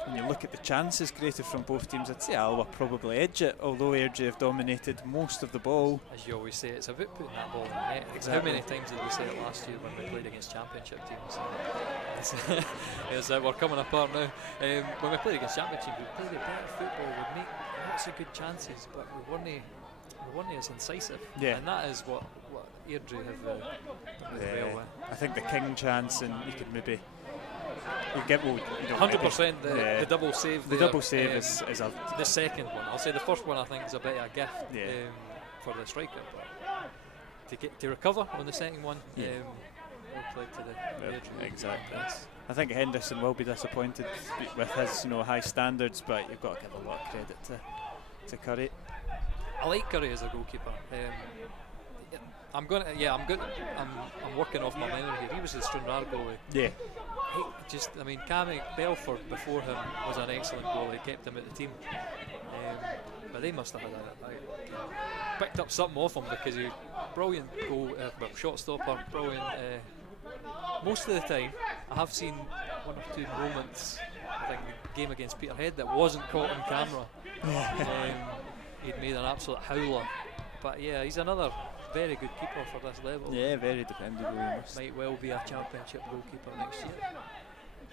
when you look at the chances created from both teams, I'd say Alloa probably edge it, although Airdrie have dominated most of the ball. As you always say, it's about putting that ball in the net. Exactly. How many times did we say it last year when we played against championship teams? We're coming apart now. When we played against championship teams, we played a better football, we'd make lots of good chances, but we weren't as incisive. Yeah. And that is what Airdrie have done well with. I think the King chance, and you could maybe... 100% the double save. The double save is the second one. I'll say the first one I think is a bit of a gift for the striker. But to recover on the second one, well played to the exactly. I think Henderson will be disappointed with his high standards, but you've got to give a lot of credit to Curry. I like Curry as a goalkeeper. I'm working off my memory here. He was the Stranraer goalie. Yeah. Cammy Belford before him was an excellent goalie. Kept him at the team. But they must have had picked up something off him, because he brilliant shot stopper, brilliant. Most of the time, I have seen one or two moments. I think the game against Peterhead that wasn't caught on camera. He'd made an absolute howler. But yeah, he's another very good keeper for this level. Yeah, very dependable. Might well be a championship goalkeeper next year.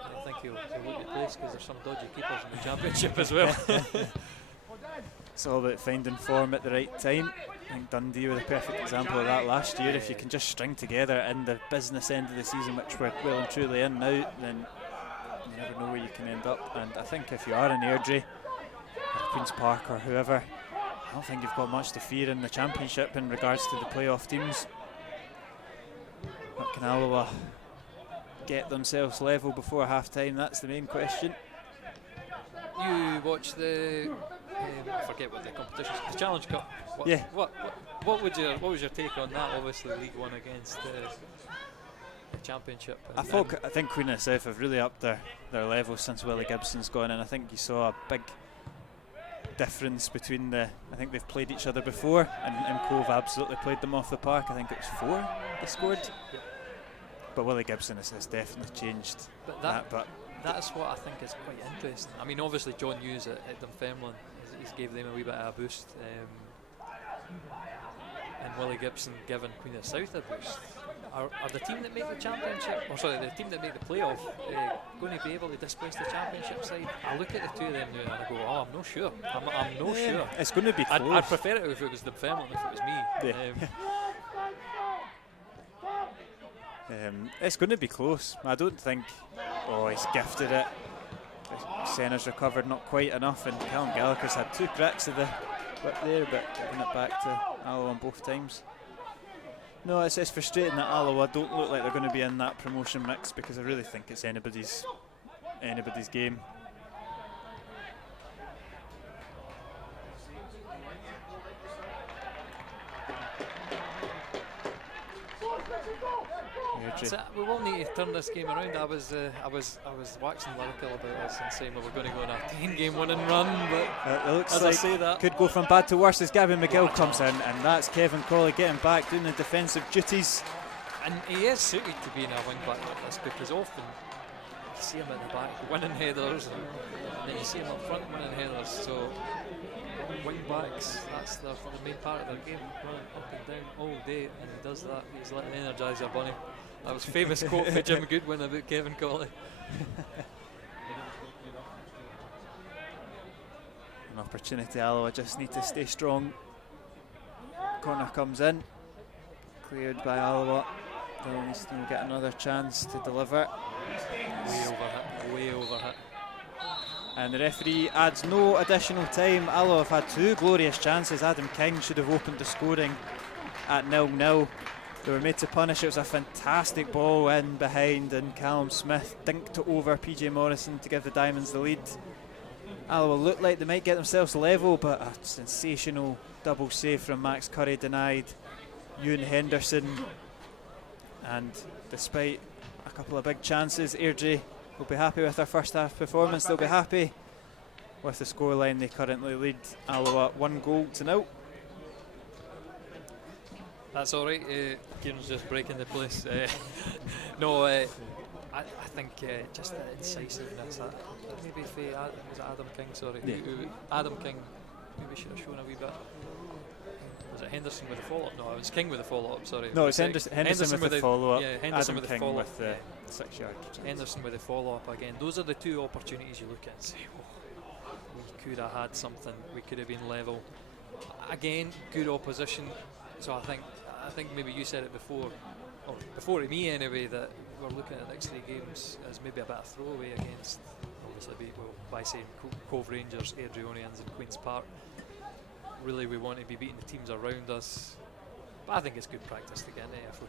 I think he'll look at place, because there's some dodgy keepers in the championship as well. It's all about finding form at the right time. I think Dundee were the perfect example of that last year. If you can just string together in the business end of the season, which we're well and truly in now, then you never know where you can end up. And I think if you are in Airdrie or Queen's Park or whoever, I don't think you've got much to fear in the championship in regards to the playoff teams. But can Alloa get themselves level before half time? That's the main question. You watch the I forget what the competition is, the Challenge Cup. What was your take on that? Obviously League One against the Championship. I think Queen of the South have really upped their level since Willie Gibson's gone, and I think you saw a big difference between I think they've played each other before, and Cove absolutely played them off the park. I think it was 4 they scored. But Willie Gibson has definitely changed But that. But that's what I think is quite interesting. I mean, obviously John Hughes at Dunfermline, he's gave them a wee bit of a boost, and Willie Gibson giving Queen of the South a boost. Are the team that make the championship, or sorry, the team that make the playoff, going to be able to displace the championship side? I look at the two of them now and I go, oh, I'm not sure. I'm not sure. It's going to be close. I'd prefer it if it was Dunfermline, if it was me. Yeah. It's going to be close. I don't think. Oh, he's gifted it. Senna's recovered not quite enough, and Callum Gallagher's had 2 cracks of the whip there, but giving it back to Alloa on both times. No, it's frustrating that Alloa don't look like they're going to be in that promotion mix, because I really think it's anybody's game. We will need to turn this game around. I was waxing lyrical about us and saying we were going to go on a 10-game winning run, but it looks as like I say that, could go from bad to worse as Gavin McGill comes in, and that's Kevin Cawley getting back doing the defensive duties. And he is suited to being a wing back like this, because often you see him at the back winning headers, and then you see him up front winning headers. So wing backs, that's the main part of their game, running up and down all day, and he does that. He's like an Energizer Bunny. That was a famous quote for Jim Goodwin about Kevin Cawley. An opportunity, Alloa just need to stay strong. Corner comes in, cleared by Alloa. They'll need to get another chance to deliver. Way over hit. And the referee adds no additional time. Alloa have had 2 glorious chances. Adam King should have opened the scoring at 0-0. They were made to punish. It was a fantastic ball in behind, and Callum Smith dinked it over PJ Morrison to give the Diamonds the lead. Alloa looked like they might get themselves level, but a sensational double save from Max Curry denied Ewan Henderson. And despite a couple of big chances, Airdrie will be happy with their first half performance. They'll be happy with the scoreline. They currently lead Alloa 1-0. That's all right. Kieran's just breaking the place. No, I think just the incisiveness. Maybe if was it Adam King? Sorry, yeah. Adam King maybe should have shown a wee bit. Was it Henderson with the follow-up? No, it was King with the follow-up. Sorry. No, it's Henderson with the follow-up. Yeah, Henderson Adam with the King follow-up. with the 6-yard. Henderson with the follow-up again. Those are the 2 opportunities you look at and say, oh, we could have had something. We could have been level. Again, good opposition. So I think maybe you said it before, or before me anyway, that we're looking at the next 3 games as maybe a bit of throwaway against, obviously, by saying Cove Rangers, Airdrieonians and Queen's Park. Really, we want to be beating the teams around us, but I think it's good practice to get into. If we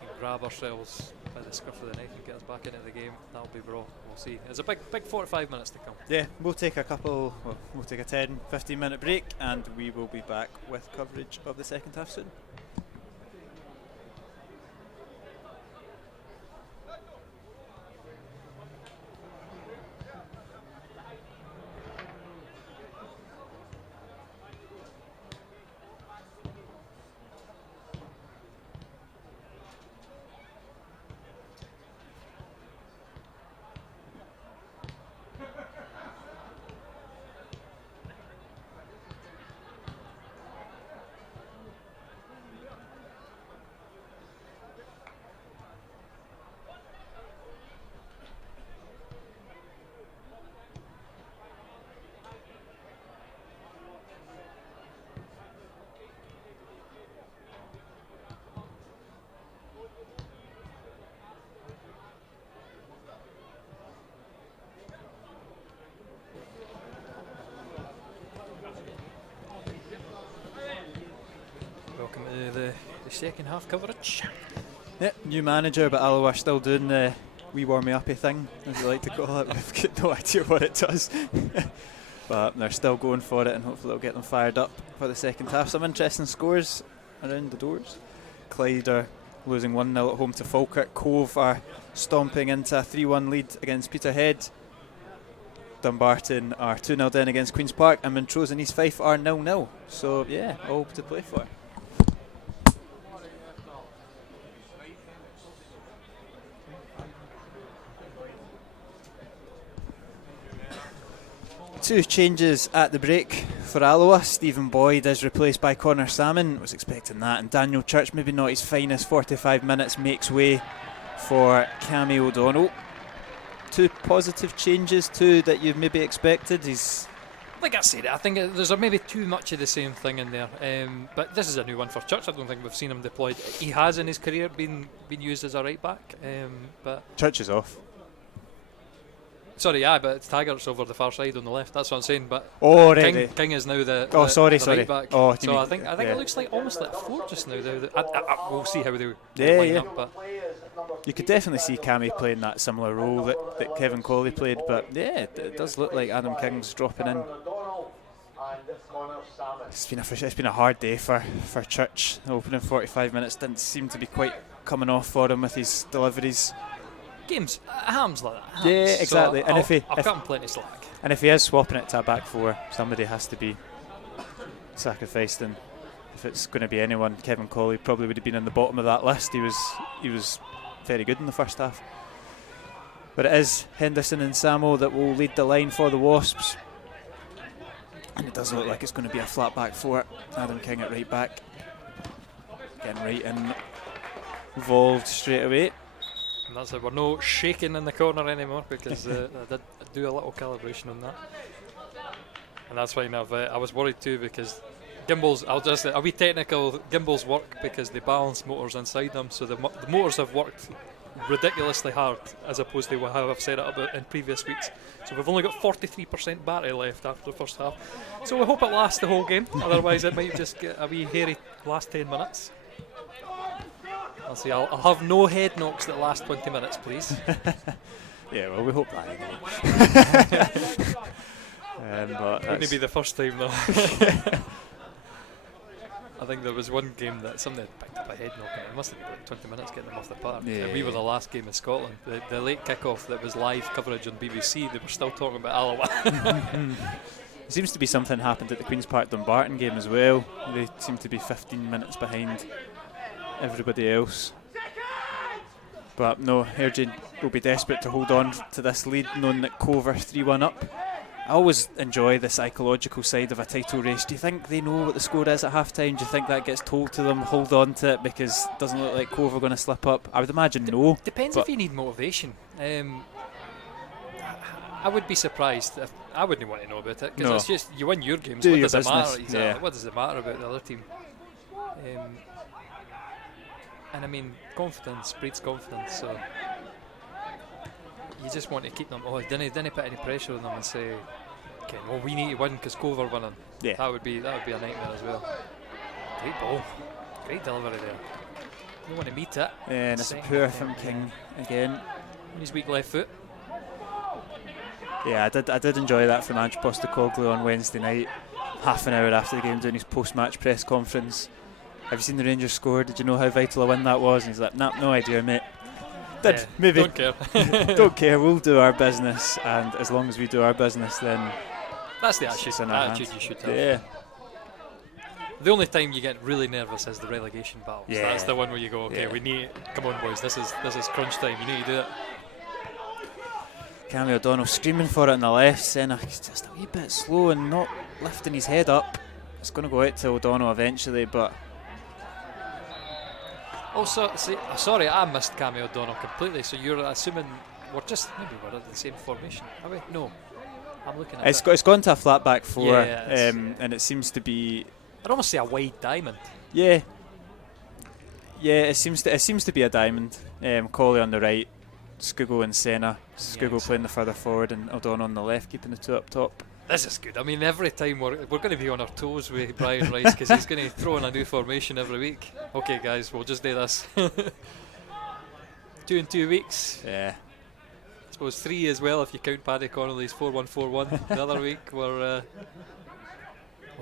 can grab ourselves by the scruff of the neck and get us back into the game, that'll be bra. We'll see. It's a big 45 minutes to come. Yeah, we'll take a 10-15 minute break, and we will be back with coverage of the second half soon. Welcome to the second half coverage. Yep, new manager, but Alloa are still doing the wee warming-uppy thing, as we like to call it. We've got no idea what it does. But they're still going for it, and hopefully it'll get them fired up for the second half. Some interesting scores around the doors. Clyde are losing 1-0 at home to Falkirk. Cove are stomping into a 3-1 lead against Peterhead. Dumbarton are 2-0 down against Queen's Park, and Montrose and East Fife are 0-0. So yeah, all to play for. 2 changes at the break for Alloa. Stephen Boyd is replaced by Connor Salmon. Was expecting that. And Daniel Church, maybe not his finest 45 minutes, makes way for Cammy O'Donnell. 2 positive changes, 2 that you've maybe expected. Like I said, I think there's maybe too much of the same thing in there. But this is a new one for Church. I don't think we've seen him deployed. He has in his career been used as a right back. But Church is off. Sorry, yeah, but it's Taggart's over the far side on the left. That's what I'm saying. But King is now the right back. Oh, so I think it looks like almost like a 4 just now. We'll see how they line up. But you could definitely see Cammy playing that similar role that Kevin Colley played. But yeah, it does look like Adam King's dropping in. It's been a hard day for Church. The opening 45 minutes didn't seem to be quite coming off for him with his deliveries. Games, Ham's like that. Yeah, exactly. So I'll cut him plenty slack. And if he is swapping it to a back 4, somebody has to be sacrificed. And if it's going to be anyone, Kevin Colley probably would have been in the bottom of that list. He was very good in the first half. But it is Henderson and Samo that will lead the line for the Wasps. And it does look like it's going to be a flat back 4. Adam King at right back. Getting right involved straight away. And that's it. We're no shaking in the corner anymore because I did do a little calibration on that. And that's fine. I was worried too because gimbals, a wee technical, gimbals work because they balance motors inside them. So the motors have worked ridiculously hard as opposed to how I've set it up in previous weeks. So we've only got 43% battery left after the first half. So we hope it lasts the whole game. Otherwise it might just get a wee hairy last 10 minutes. I'll see. I'll have no head knocks that last 20 minutes, please. Yeah, well, we hope that anyway. But wouldn't be the first time though. I think there was one game that somebody had picked up a head knock and it must have been like 20 minutes getting them off the park. Yeah. And we were the last game in Scotland. The late kick-off that was live coverage on BBC, they were still talking about Alloa. It seems to be something happened at the Queen's Park Dumbarton game as well. They seem to be 15 minutes behind everybody else. But no, Airdrie will be desperate to hold on to this lead, knowing that Cove are 3-1 up. I always enjoy the psychological side of a title race. Do you think they know what the score is at half time? Do you think that gets told to them, hold on to it because it doesn't look like Cove are going to slip up? I would imagine no. Depends if you need motivation. I would be surprised if I wouldn't want to know about it because it's just you win your games. What does it matter? Exactly. Yeah. What does it matter about the other team? And I mean, confidence breeds confidence, so you just want to keep them. Oh, didn't put any pressure on them and say, okay, well, we need to win because Cove are winning. Yeah, that would be a nightmare as well. Great ball, great delivery there. You want to meet it. And it's poor from King again. On his weak left foot. Yeah, I did enjoy that from Ange Postecoglou on Wednesday night, half an hour after the game, doing his post-match press conference. Have you seen the Rangers score? Did you know how vital a win that was? And he's like, nah, no idea, mate. Maybe. Don't care. Don't care. We'll do our business, and as long as we do our business, then that's the attitude you should have. Yeah. The only time you get really nervous is the relegation battles. Yeah. That's the one where you go, okay, we need. Come on, boys. This is crunch time. You need to do it. Cammy O'Donnell screaming for it on the left. Senna just a wee bit slow and not lifting his head up. It's going to go out to O'Donnell eventually, but. Also, sorry, I missed Cammy O'Donnell completely. So you're assuming we're at the same formation, are we? No, I'm looking at it. It's gone to a flat back 4, Yeah, and it seems to be. I'd almost say a wide diamond. Yeah, it seems to be a diamond. Colley on the right, Scugo and Senna. Scugo playing the further forward, and O'Donnell on the left, keeping the 2 up top. This is good. I mean, every time we're going to be on our toes with Brian Rice because he's going to throw in a new formation every week. Okay, guys, we'll just do this. 2 in 2 weeks. Yeah. I suppose 3 as well if you count Paddy Connolly's 4-1-4-1. The other week we'll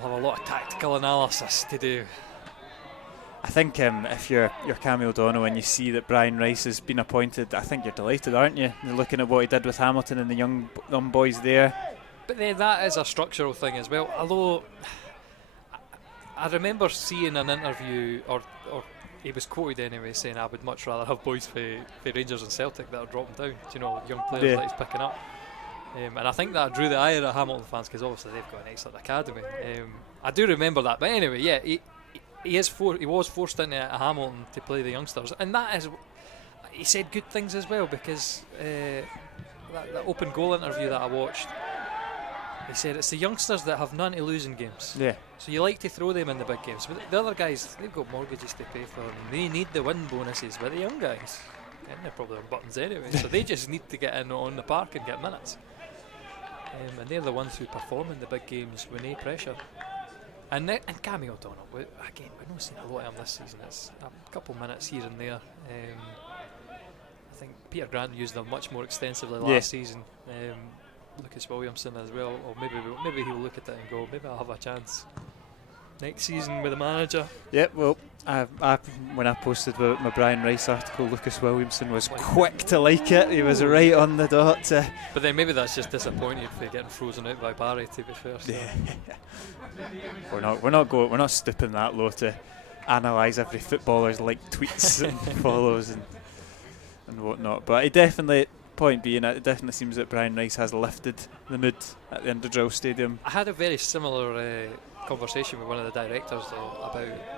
have a lot of tactical analysis to do. I think if you're Cammy O'Donnell and you see that Brian Rice has been appointed, I think you're delighted, aren't you? You're looking at what he did with Hamilton and the young boys there. But then that is a structural thing as well. Although I remember seeing an interview, or he was quoted anyway, saying I would much rather have boys for Rangers and Celtic that are dropping down. Do you know, young players that he's picking up. And I think that drew the ire of Hamilton fans because obviously they've got an excellent academy. I do remember that. But anyway, yeah, he was forced into Hamilton to play the youngsters, and that is, he said good things as well because that open goal interview that I watched, he said it's the youngsters that have none to lose in games. Yeah. So you like to throw them in the big games, but the other guys, they've got mortgages to pay for, and they need the win bonuses. But the young guys, and they're probably on buttons anyway, so they just need to get in on the park and get minutes. And they're the ones who perform in the big games with no pressure. And Cammy O'Donnell, again, we've not seen a lot of him this season. It's a couple minutes here and there. I think Peter Grant used them much more extensively last season. Lucas Williamson as well, or maybe he'll look at it and go, maybe I'll have a chance next season with the manager. Yep, well, when I posted my Brian Rice article, Lucas Williamson was quick to like it. He was right on the dot. But then maybe that's just disappointed for getting frozen out by Barry, to be fair. So. Yeah. We're not stooping that low to analyse every footballer's tweets and follows and whatnot. But it definitely. Point being, it definitely seems that Brian Rice has lifted the mood at the Underdrill Stadium. I had a very similar conversation with one of the directors though,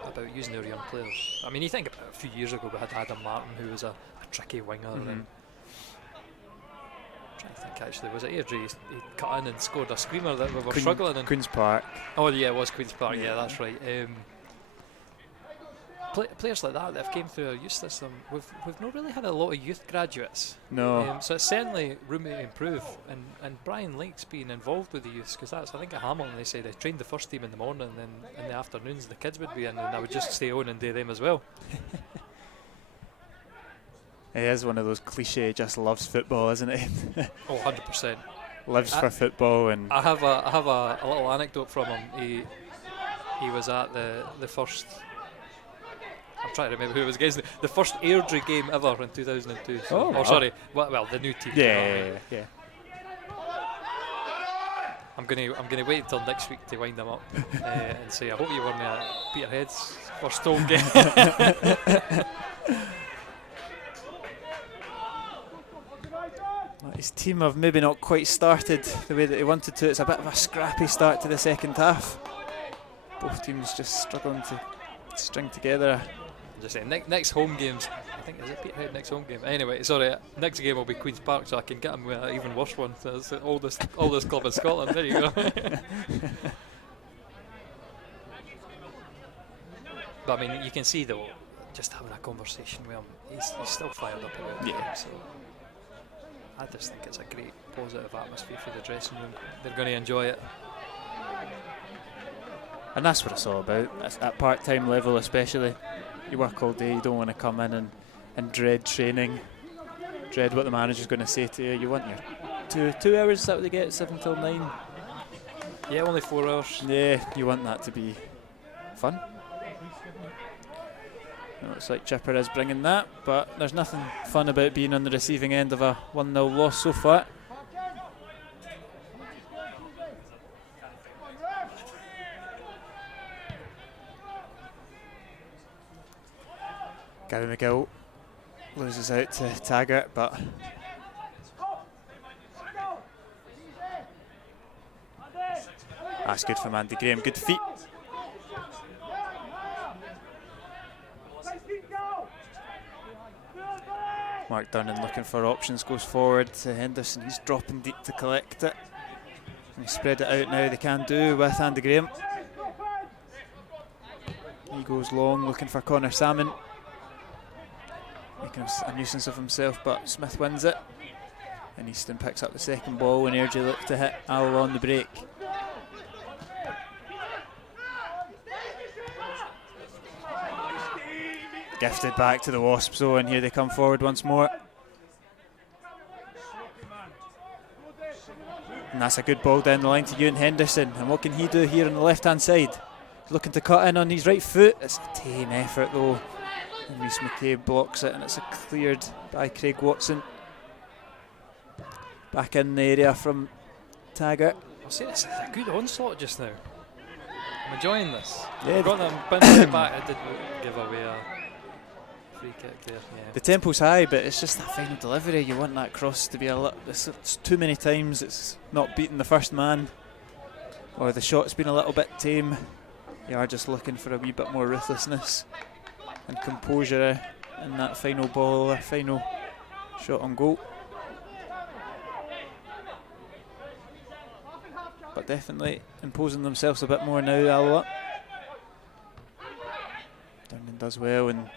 about using our young players. I mean, you think about a few years ago we had Adam Martin, who was a tricky winger. And I'm trying to think actually, was it Airdrie? He cut in and scored a screamer that we were struggling in. Queen's Park. Oh yeah, it was Queen's Park. Yeah, that's right. Players like that have came through our youth system, we've not really had a lot of youth graduates. No. So it's certainly room to improve, and Brian likes being involved with the youths, because that's, I think at Hamilton they said they trained the first team in the morning, and then in the afternoons the kids would be in, and I would just stay on and do them as well. He is one of those cliche, just loves football, isn't he? Oh, 100%. Lives for football. And I have a little anecdote from him. He was at the first, I'm trying to remember who it was against, the first Airdrie game ever in 2002. So, sorry, well, the new team. Yeah. I'm gonna wait until next week to wind them up and say I hope you weren't at Peterhead's first home game. His team have maybe not quite started the way that they wanted to. It's a bit of a scrappy start to the second half. Both teams just struggling to string together. I'm just saying, next home games, I think, is it Peterhead next home game? Anyway, sorry, next game will be Queen's Park, so I can get them with an even worse one. So it's the oldest club in Scotland. There you go. But I mean, you can see though, just having a conversation with him, he's still fired up about it. Yeah. So I just think it's a great positive atmosphere for the dressing room. They're going to enjoy it. And that's what it's all about. At part-time level especially. You work all day, you don't want to come in and dread training, dread what the manager's going to say to you. You want your 2 hours, is that what they get, 7 till 9? Yeah, only 4 hours. Yeah, you want that to be fun. Looks like Chipper is bringing that, but there's nothing fun about being on the receiving end of a 1-0 loss so far. Gary McGill loses out to Taggart, but that's good from Andy Graham. Good feet. Mark Dunnan looking for options, goes forward to Henderson. He's dropping deep to collect it. And he spread it out now, they can do with Andy Graham. He goes long looking for Connor Salmon. Making a nuisance of himself, but Smith wins it. And Easton picks up the second ball when Airdrie look to hit Alloa on the break. Gifted back to the Wasps though, and here they come forward once more. And that's a good ball down the line to Ewan Henderson. And what can he do here on the left hand side? He's looking to cut in on his right foot. It's a tame effort though. And Rhys McCabe blocks it, and it's cleared by Craig Watson. Back in the area from Taggart. I'll say it's a good onslaught just now. I'm enjoying this. Yeah, got them bouncing back. It did give away a free kick there. Yeah. The tempo's high, but it's just that final delivery. You want that cross to be a little. It's too many times it's not beating the first man, or the shot's been a little bit tame. You are just looking for a wee bit more ruthlessness and composure in that final ball, final shot on goal. But definitely imposing themselves a bit more now, Alloa. Durnan does well, and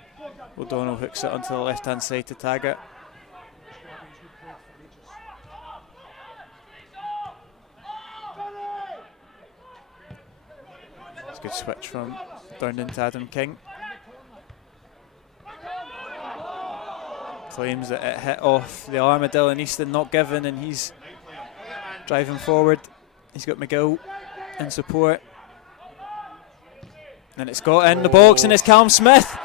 O'Donnell hooks it onto the left-hand side to tag it. It's a good switch from Durnan to Adam King. Claims that it hit off the arm of Dylan Easton, not given, and he's driving forward. He's got McGill in support. And it's got in the box, and it's Callum Smith.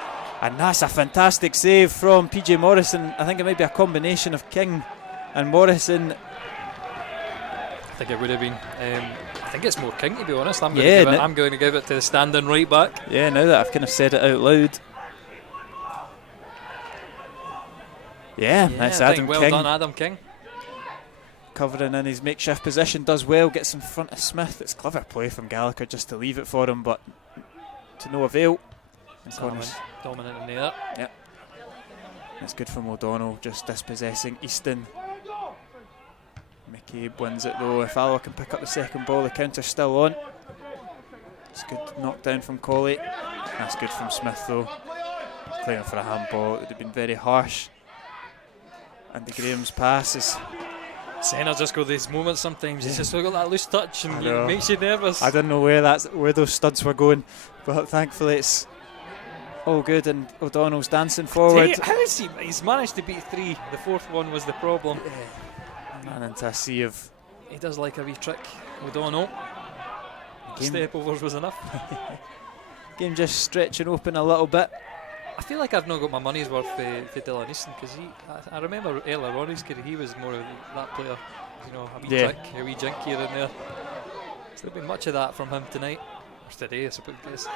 And that's a fantastic save from PJ Morrison. I think it might be a combination of King and Morrison. I think it would have been. I think it's more King, to be honest. I'm going to give it to the standing right back. Yeah, now that I've kind of said it out loud. Yeah, that's Adam King. Well done, Adam King. Covering in his makeshift position, does well, gets in front of Smith. It's clever play from Gallagher just to leave it for him, but to no avail. Dominant in there. Yep. It's good from O'Donnell, just dispossessing Easton. McCabe wins it though. If Alloa can pick up the second ball, the counter's still on. It's good knockdown from Colley. That's good from Smith though. Claiming for a handball, it would have been very harsh. Andy Graham's pass is. Senna just got these moments sometimes. He's just got that loose touch and it makes you nervous. I don't know where those studs were going, but thankfully it's all good and O'Donnell's dancing forward. How is he's managed to beat 3. The fourth one was the problem. Yeah. And into a sea of. He does like a wee trick, O'Donnell. Step overs was enough. Game just stretching open a little bit. I feel like I've not got my money's worth for Dylan Easton, because I remember earlier on his career he was more of that player, you know, a wee trick, a wee jink here and there. There's not been much of that from him tonight, or today I suppose.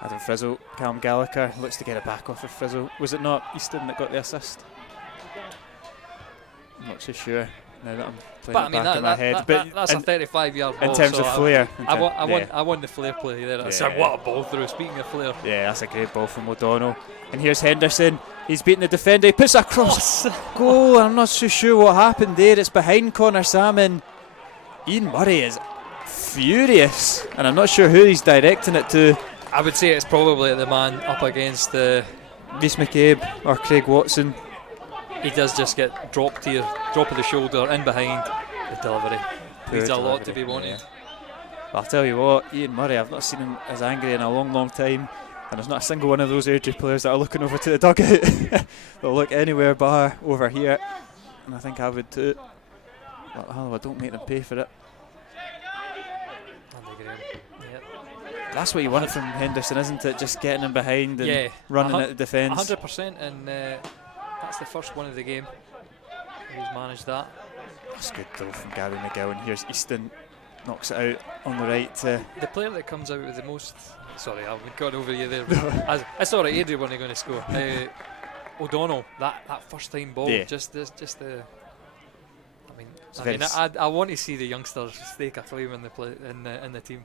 Adam Frizzle, Callum Gallagher looks to get it back off of Frizzle. Was it not Easton that got the assist? I'm not so sure now that I'm playing it back in my head. But that's a 35-yard ball. In terms of flair. I want the flair play there. Yeah. What a ball through, speaking of flair. Yeah, that's a great ball from O'Donnell. And here's Henderson. He's beating the defender. He puts a cross. Goal. I'm not so sure what happened there. It's behind Connor Salmon. Ian Murray is furious. And I'm not sure who he's directing it to. I would say it's probably the man up against Rhys McCabe or Craig Watson. He does just get dropped here, drop of the shoulder, in behind the delivery. Needs a lot to be wanted. Yeah. I'll tell you what, Ian Murray, I've not seen him as angry in a long time, and there's not a single one of those Airdrie players that are looking over to the dugout. They'll look anywhere bar over here, and I think I would too. But Alloa, don't make them pay for it. That's what you want from Henderson, isn't it? Just getting him behind and running at the defence. 100%, and that's the first one of the game. He's managed that. That's good though from Gary McGill, and here's Easton, knocks it out on the right. The player that comes out with the most. Sorry, I've gone over you there. It's alright, Airdrie weren't going to score. O'Donnell, that first time ball, just the. I want to see the youngsters stake a claim in the team.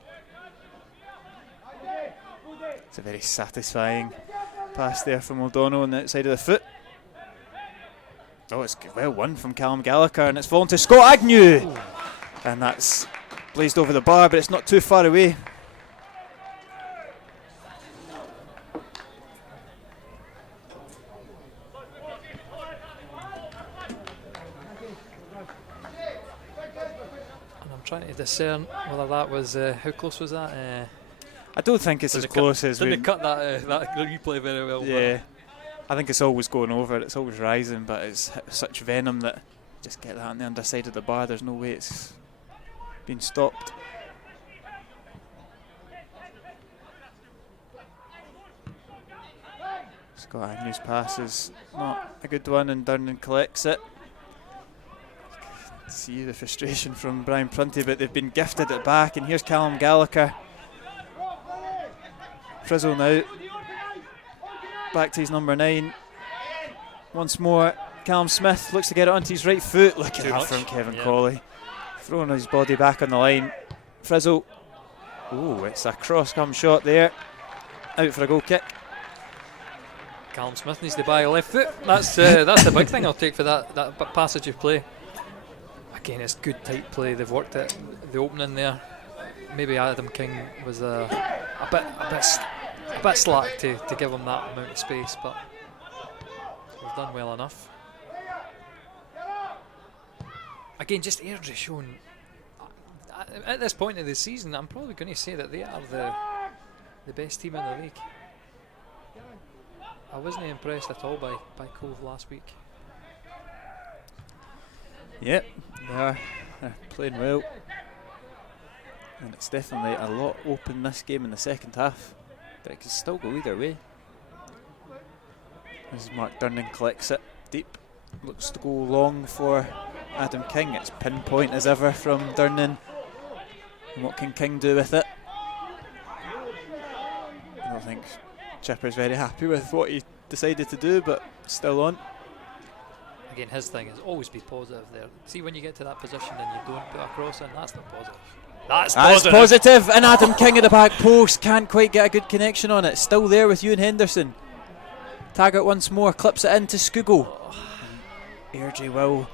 It's a very satisfying pass there from O'Donnell on the outside of the foot. Oh, it's well won from Callum Gallagher, and it's fallen to Scott Agnew. Ooh. And that's blazed over the bar, but it's not too far away. And I'm trying to discern whether that was how close was that? I don't think it's as close as we. Didn't cut that replay very well. Yeah, I think it's always going over. It's always rising, but it's such venom that just get that on the underside of the bar. There's no way it's been stopped. Scott Agnew's pass is not a good one, and Durnan collects it. See the frustration from Brian Prunty, but they've been gifted it back, and here's Callum Gallagher. Frizzle now, back to his number 9. Once more, Callum Smith looks to get it onto his right foot. Look at that from Kevin Colley. Throwing his body back on the line. Frizzle. Oh, it's a cross-come shot there. Out for a goal kick. Callum Smith needs to buy a left foot. That's the big thing I'll take for that passage of play. Again, it's good tight play. They've worked it. The opening there. Maybe Adam King was a bit slack to give him that amount of space, but we've done well enough. Again, just Airdrie showing at this point of the season, I'm probably going to say that they are the best team in the league. I wasn't impressed at all by Cove last week. Yep, they're playing well. And it's definitely a lot open this game in the second half. But it can still go either way. As Mark Durnan collects it deep. Looks to go long for Adam King. It's pinpoint as ever from Durnan. And what can King do with it? I don't think Chipper's very happy with what he decided to do, but still on. Again, his thing is always be positive there. See, when you get to that position and you don't put a cross in, that's not positive. That's positive. And Adam King at the back post can't quite get a good connection on it. Still there with Ewan Henderson. Taggart once more, clips it into Skugel. Airdrie will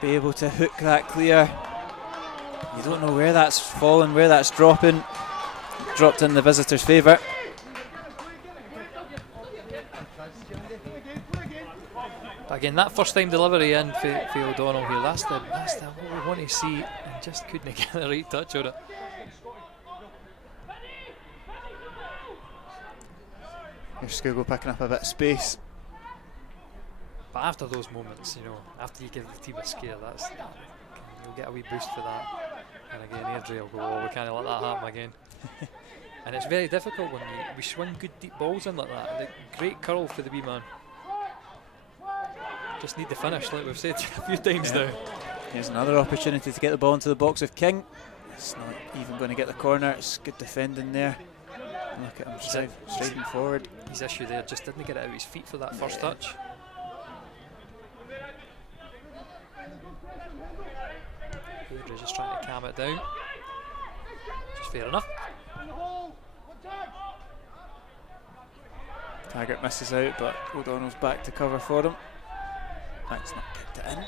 be able to hook that clear. You don't know where that's fallen, where that's dropping. Dropped in the visitors' favour. Again, that first time delivery in for O'Donnell here, that's the what we want to see, and just couldn't get the right touch on it. Here's Skugel picking up a bit of space. But after those moments, you know, after you give the team a scare, you'll get a wee boost for that. And again, Airdrie will go, oh, we can't let that happen again. And it's very difficult when we swing good deep balls in like that. The great curl for the wee man. Just need the finish, like we've said a few times now. Here's another opportunity to get the ball into the box of King. It's not even going to get the corner. It's good defending there. Look at him striding forward. His issue there, just didn't get it out of his feet for that first touch. Airdrie just trying to calm it down. Just fair enough. Taggart misses out, but O'Donnell's back to cover for him. That's not kicked it in.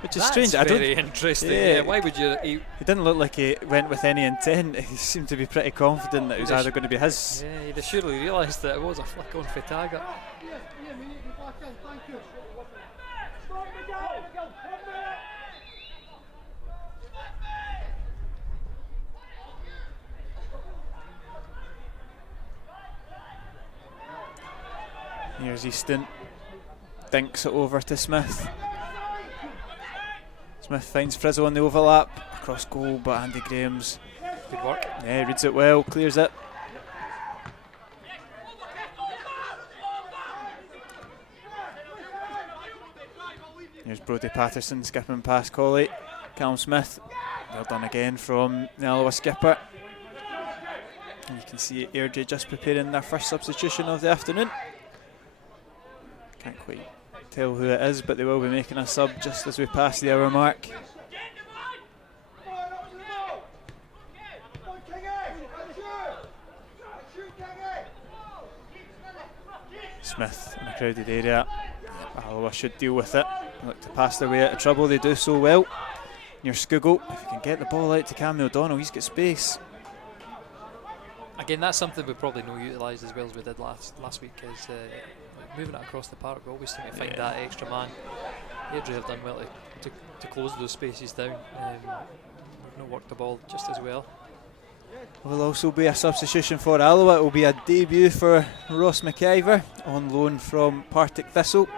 Which is strange. Very interesting. Yeah, why would you? He didn't look like he went with any intent. He seemed to be pretty confident that it was either going to be his. Yeah, he'd surely realised that it was a flick on for Taggart. Here's Easton. Dinks it over to Smith. Smith finds Frizzle on the overlap. Across goal, but Andy Graham's. Good work. Yeah, reads it well, clears it. Here's Brodie Patterson skipping past Colley. Callum Smith. Well done again from the Alloa skipper. And you can see Airdrie just preparing their first substitution of the afternoon. Can't quite tell who it is, but they will be making a sub just as we pass the hour mark. Smith in a crowded area. Alloa should deal with it. Look to pass their way out of trouble, they do so well. Near Skugel, if you can get the ball out to Cammy O'Donnell, he's got space. Again, that's something we probably no utilised as well as we did last week, is moving it across the park. We always seem to find that extra man. Airdrie have done well to close those spaces down. We've not worked the ball just as well. Will also be a substitution for Alloa. It will be a debut for Ross McIver on loan from Partick Thistle.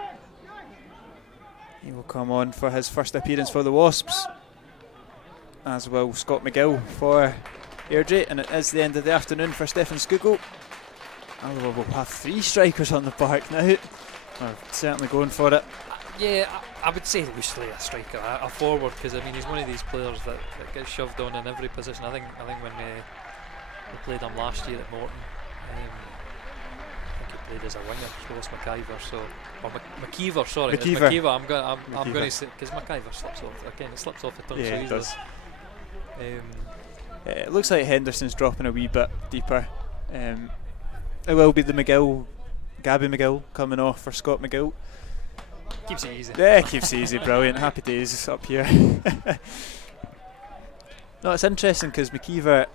He will come on for his first appearance for the Wasps, as will Scott McGill for Airdrie, and it is the end of the afternoon for Stefan Skugel. Alloa will have 3 strikers on the park now. We're certainly going for it. Yeah, I would say loosely a striker, a forward, because I mean he's one of these players that gets shoved on in every position. I think when we played him last year at Morton, played as a winger, Ross McIver, so or McKeever, sorry, it's McKeever. McKeever. I'm going to say because McIver slips off again. It slips off the tongue so Yeah, it easily. does. It looks like Henderson's dropping a wee bit deeper. It will be the Gabby McGill coming off for Scott McGill. Keeps it easy. Yeah, keeps it easy. Brilliant. Happy days up here. No, it's interesting because McKeever,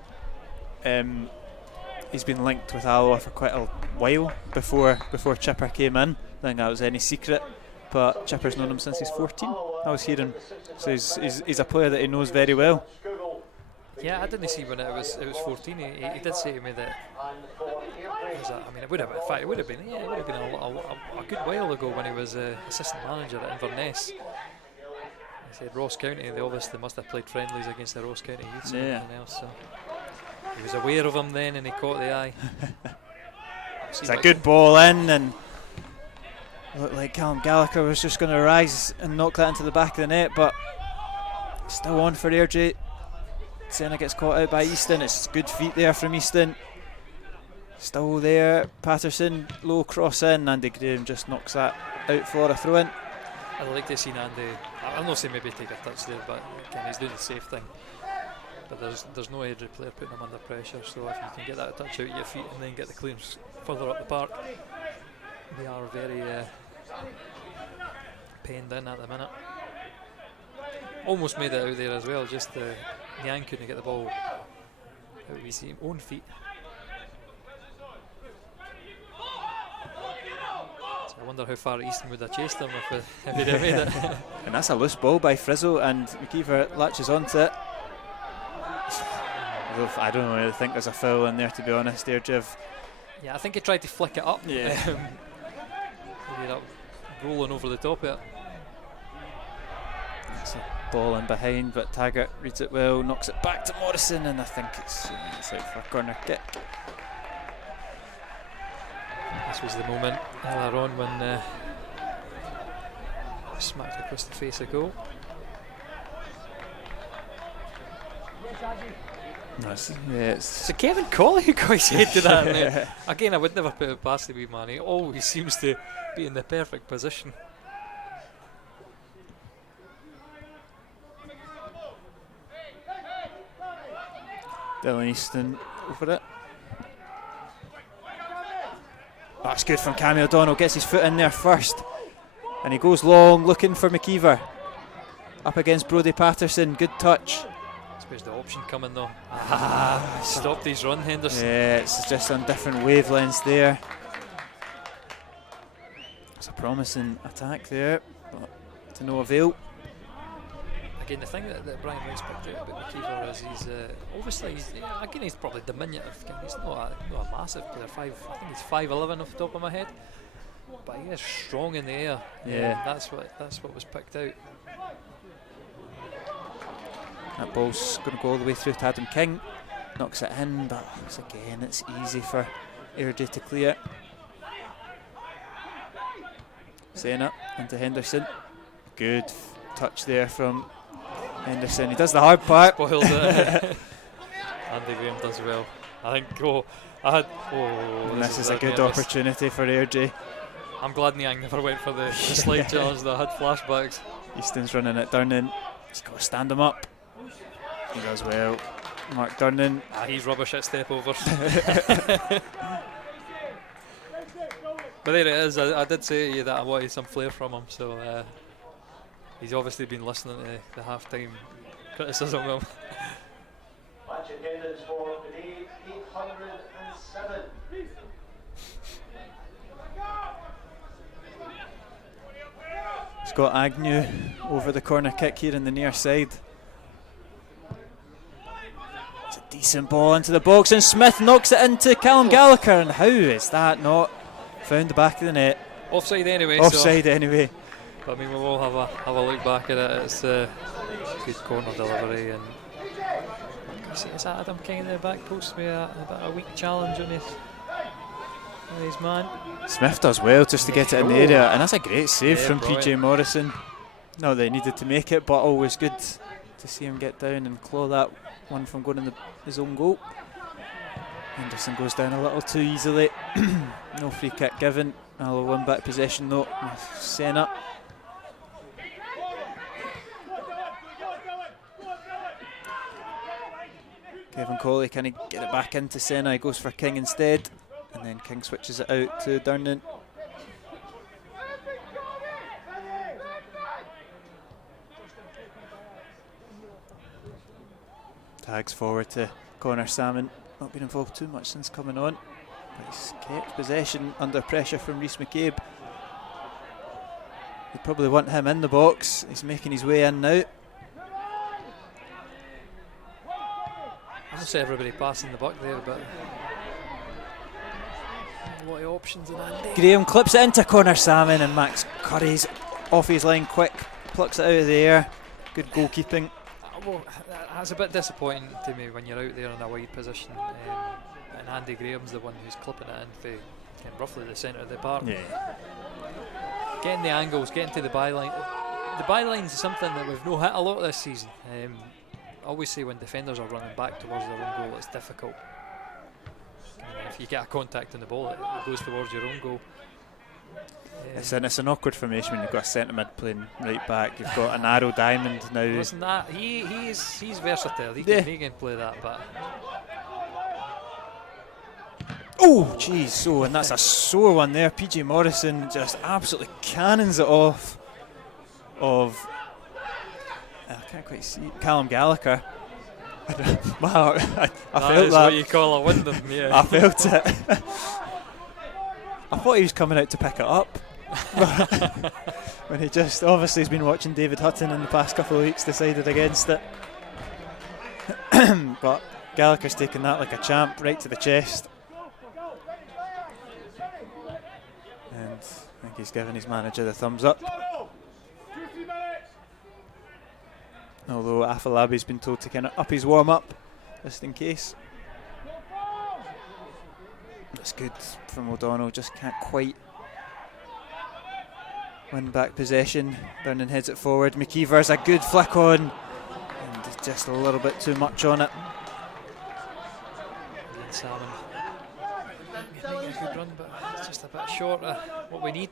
he's been linked with Alloa for quite a while before Chipper came in. I think that was any secret, but Chipper's known him since he's 14. I was hearing, so he's a player that he knows very well. Yeah, I didn't see when it was 14. He did say to me that. I mean, it would have been a good while ago when he was assistant manager at Inverness. He said Ross County. They obviously must have played friendlies against the Ross County youths and everything else. So he was aware of him then, and he caught the eye. It's a good ball in, and it looked like Callum Gallagher was just going to rise and knock that into the back of the net, but still on for Airdrie. Senna gets caught out by Easton. It's good feet there from Easton. Still there, Patterson, low cross in, Andy Graham just knocks that out for a throw in. I'd like to see Andy, I'm not saying maybe take a touch there, but again, he's doing the safe thing. But there's no Airdrie player putting him under pressure, so if you can get that touch out your feet and then get the clearance further up the park, we are very penned in at the minute. Almost made it out there as well, just Yang couldn't get the ball out of his own feet. So I wonder how far Easton would have chased him if he'd have made it. And that's a loose ball by Frizzle, and McKeever latches onto it. I don't really think there's a foul in there, to be honest, Airdrie. Yeah, I think he tried to flick it up. Yeah. He ended up rolling over the top of it. It's a ball in behind, but Taggart reads it well, knocks it back to Morrison, and I think it's out for a corner kick. This was the moment earlier on when smacked across the face of goal. Nice. So Kevin Colley who got his head to that. And again, I would never put it past the wee man. He always seems to be in the perfect position. Dylan Easton over it. That's good from Cammy O'Donnell, gets his foot in there first. And he goes long, looking for McKeever. Up against Brodie Patterson, good touch. Where's the option coming though? Stopped his run, Henderson. Yeah, it's just on different wavelengths there. It's a promising attack there, but to no avail. Again, the thing that Brian Rice picked out about McKeever is he's probably diminutive. He's not a massive player. I think he's 5'11" off the top of my head, but he is strong in the air. Yeah, that's what was picked out. That ball's going to go all the way through to Adam King. Knocks it in, but again, it's easy for Airdrie to clear. Senna into Henderson. Good touch there from Henderson. He does the hard part. Spoiled it. Andy Graham does well. I think. This is a good opportunity for Airdrie. I'm glad Niang never went for the slide challenge. That had flashbacks. Easton's running it. Durnan, he's got to stand him up. He does well. Mark Durnan. He's rubbish at step overs. But there it is. I did say to you that I wanted some flair from him, so he's obviously been listening to the half-time criticism of him. Match attendance for today, 807. Scott Agnew over the corner kick here in the near side. It's a decent ball into the box, and Smith knocks it into Callum Gallagher, and how is that not found the back of the net? Offside anyway. Offside anyway. But I mean, we'll all have a look back at it. It's a good corner delivery, and is that Adam King in the back post with a weak challenge on his man? Smith does well just to get it in the area, and that's a great save from brilliant. PJ Morrison. Not that he needed to make it, but always good to see him get down and claw that one from going in his own goal. Henderson goes down a little too easily. No free kick given. Alloa win back possession though with Senna. Kevin Colley, can he get it back into Senna? He goes for King instead, and then King switches it out to Durnan. Tags forward to Connor Salmon. Not been involved too much since coming on, but he's kept possession under pressure from Rhys McCabe. They probably want him in the box. He's making his way in now. I don't see everybody passing the buck there, but a lot of options in that. Graham clips it into Connor Salmon, and Max Curry's off his line quick, plucks it out of the air. Good goalkeeping. Well, that's a bit disappointing to me when you're out there in a wide position, and Andy Graham's the one who's clipping it into roughly the centre of the park. Yeah. Getting the angles, getting to the byline. The byline is something that we've no hit a lot this season. I always say when defenders are running back towards their own goal, it's difficult. If you get a contact on the ball, it goes towards your own goal. It's an awkward formation when you've got a centre mid playing right back. You've got a narrow diamond now. Listen, that he's versatile. He can play that, but oh, jeez! Oh, and that's a sore one there. PJ Morrison just absolutely cannons it off of. I can't quite see Callum Gallagher. Wow, I felt that. What you call a Wyndham, yeah. I felt it. I thought he was coming out to pick it up. When he just obviously has been watching David Hutton in the past couple of weeks, decided against it. But Gallagher's taken that like a champ, right to the chest. And I think he's given his manager the thumbs up. Although Afolabi's been told to kind of up his warm-up, just in case. That's good from O'Donnell, just can't quite win back possession. Durnan heads it forward. McKeever's a good flick on, and just a little bit too much on it. And Salmon making a good run, but it's just a bit short of what we need.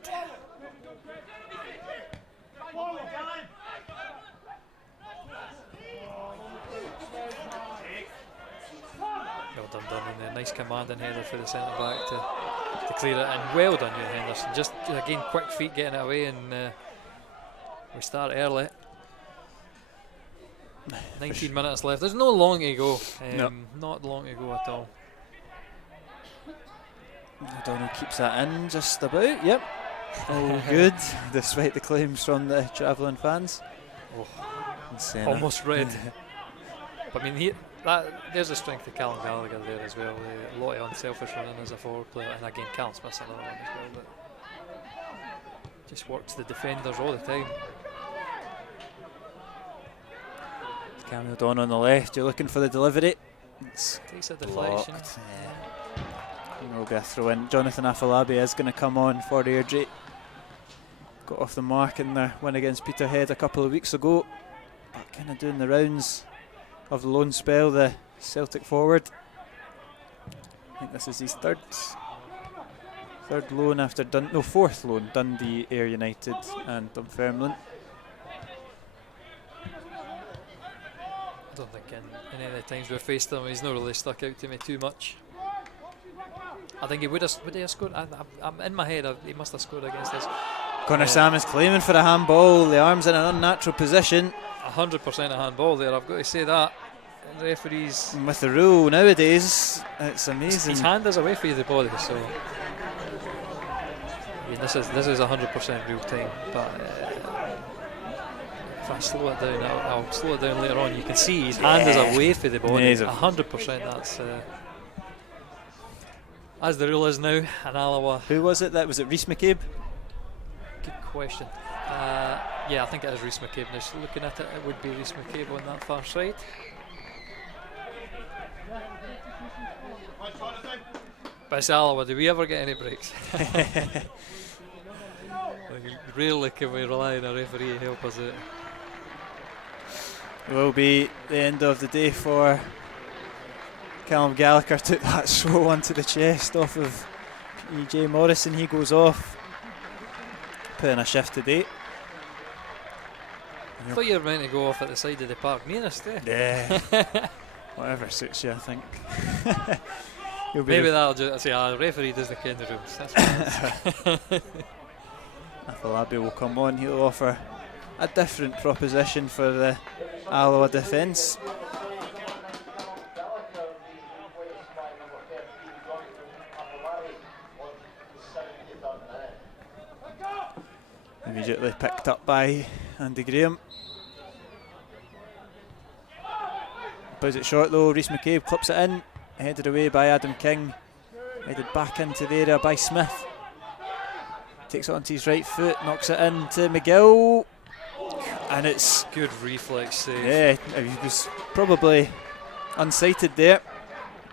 Well done, Durnan there. Nice commanding header for the centre back to clear it, and well done, you Henderson. Just again, quick feet getting it away, and we start early. 19 minutes left. There's no long to go. Not long to go at all. O'Donnell keeps that in just about. Yep. Oh, good. Despite the claims from the travelling fans. Oh, almost red. But I mean, there's a strength to Callum Gallagher there as well. A lot of unselfish running as a forward player, and again, Callum Smith's another one as well. But just works the defenders all the time. Cameron O'Donnell on the left. You're looking for the delivery. It's takes a deflection. And will be a throw in. Jonathan Afolabi is going to come on for Airdrie. Got off the mark in their win against Peterhead a couple of weeks ago, but kind of doing the rounds of the loan spell, the Celtic forward. I think this is his third loan after fourth loan. Dundee, Ayr United and Dunfermline. I don't think in any of the times we've faced him, he's not really stuck out to me too much. I think he would have scored. I'm in my head, he must have scored against us. Connor Salmon's claiming for a handball. The arm's in an unnatural position. 100% a handball there, I've got to say that. And the referees. And with the rule nowadays, it's amazing. His hand is away from the body, so. I mean, this is 100% real time, but if I slow it down, I'll slow it down later on. You can see his hand is away from the body. 100%. That's as the rule is now. And Alloa. Who was it? That was it. Rhys McCabe. Good question. Yeah, I think it is Rhys McCabe. Now, looking at it, it would be Rhys McCabe on that far side. But it's Alloa. Do we ever get any breaks? Rarely can we rely on a referee to help us out. It will be the end of the day for Callum Gallagher took that slow one to the chest off of EJ Morrison. He goes off. Put in a shift today. I thought you were meant to go off at the side of the park nearest, Yeah. Whatever suits you, I think. Maybe that'll just say, the referee does the kind of rules. That's fine. Afolabi will come on. He'll offer a different proposition for the Alloa defence. Immediately picked up by Andy Graham. Plays it short though. Rhys McCabe clips it in. Headed away by Adam King. Headed back into the area by Smith. Takes it onto his right foot. Knocks it into McGill. And it's good reflex save. Yeah, he was probably unsighted there,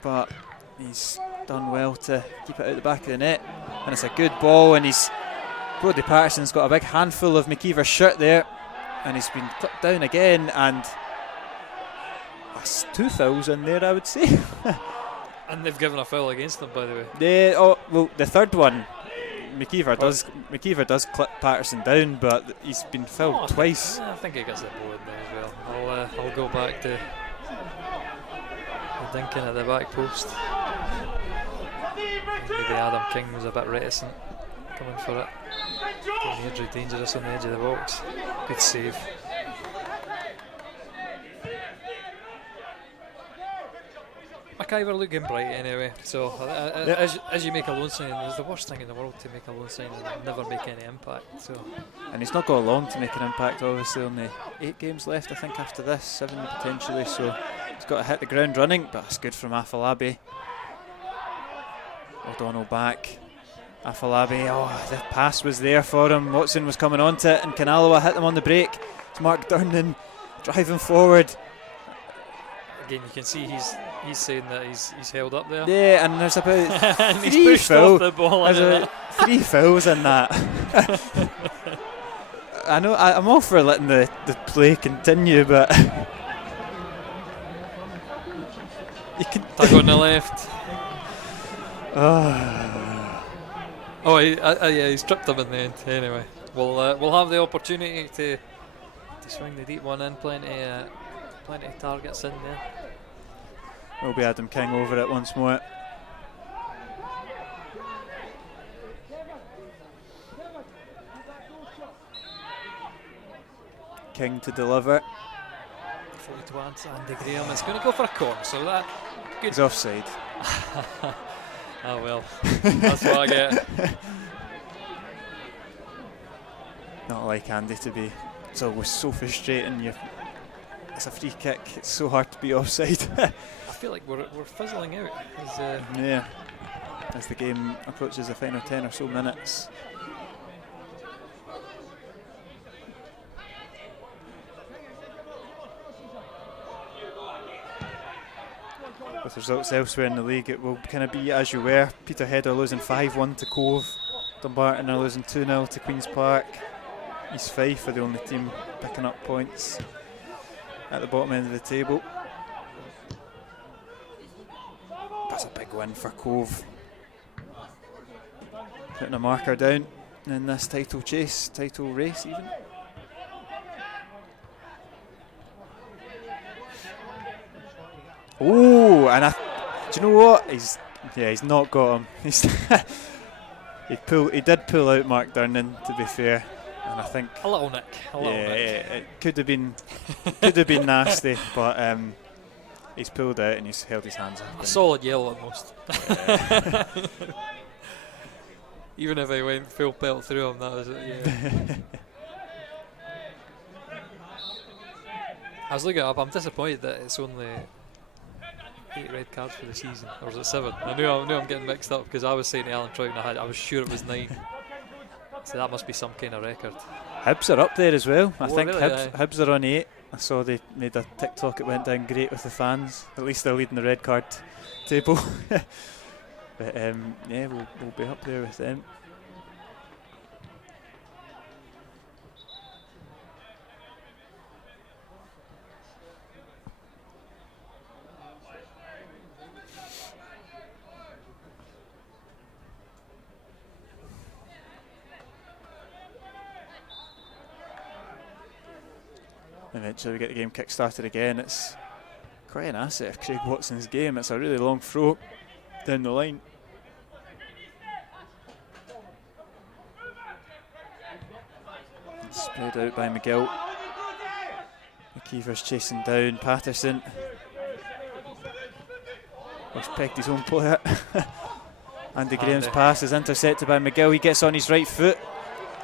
but he's done well to keep it out the back of the net. And it's a good ball, and Brodie Patterson's got a big handful of McKeever's shirt there, and he's been clipped down again, and that's 2 fouls in there, I would say. And they've given a foul against them, by the way. The third one, McKeever does clip Patterson down, but he's been fouled twice. I think he gets a ball in there as well. I'll go back to the dinking at the back post. Maybe Adam King was a bit reticent coming for it. Airdrie dangerous on the edge of the box. Good save. McIver looking bright anyway, so as you make a loan signing, it's the worst thing in the world to make a loan signing and never make any impact. So, and he's not got long to make an impact, obviously. Only 8 games left, I think, after this, 7 potentially, so he's got to hit the ground running, but it's good from Afolabi. O'Donnell back. Afolabi, the pass was there for him. Watson was coming onto it, and Alloa hit him on the break. It's Mark Durnan driving forward. Again, you can see he's saying that he's held up there. Yeah, and there's about and 3 he's pushed off the ball. There's about 3 fouls in that. I know, I'm all for letting the play continue, but you can tag on the left. He's tripped him in the end. Anyway, we'll have the opportunity to swing the deep one in. Plenty of targets in there. Will be Adam King over it once more. King to deliver. Fully towards Andy Graham. It's going to go for a corner, so that good. He's offside. Oh well, that's what I get. Not like Andy to be. It's always so frustrating. It's a free kick. It's so hard to be offside. I feel like we're fizzling out. As the game approaches the final 10 or so minutes. With results elsewhere in the league, it will kind of be as you were. Peterhead are losing 5-1 to Cove. Dumbarton are losing 2-0 to Queen's Park. East Fife are the only team picking up points at the bottom end of the table. That's a big win for Cove. Putting a marker down in this title race even. Oh, and do you know what? He's not got him. He did pull out Mark Durnan, to be fair, and I think a little nick. It could have been nasty, but he's pulled out and he's held his hands up. A solid yellow at most. Yeah. Even if I went full pelt through him, that was it. Yeah. I was looking it up. I'm disappointed that it's only 8 red cards for the season, or was it 7? I knew I'm getting mixed up because I was saying to Alan Trout I was sure it was 9. So that must be some kind of record. Hibs are up there as well. I think really? Hibs are on 8. I saw they made a TikTok. It went down great with the fans. At least they're leading the red card table. But we'll be up there with them. eventually we get the game kick-started again. It's quite an asset of Craig Watson's game. It's a really long throw down the line. It's spread out by McGill. McKeever's chasing down Patterson. He's pegged his own player. Andy Graham's pass is intercepted by McGill. He gets on his right foot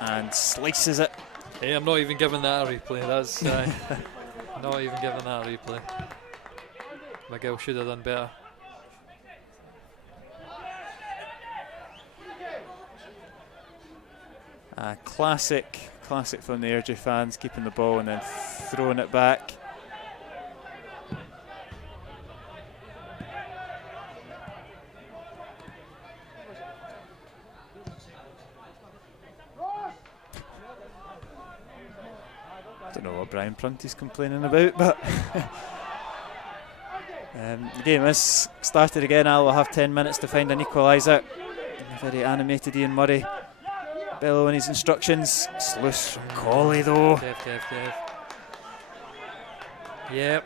and slices it. Hey, I'm not even giving that a replay. That's not even giving that a replay. McGill should have done better. Classic from the Airdrie fans, keeping the ball and then throwing it back. Don't know what Brian Prunty's complaining about, but the game is started again. Alloa have 10 minutes to find an equaliser. Very animated Ian Murray bellowing his instructions. It's loose from Colley though. Kev. Yep.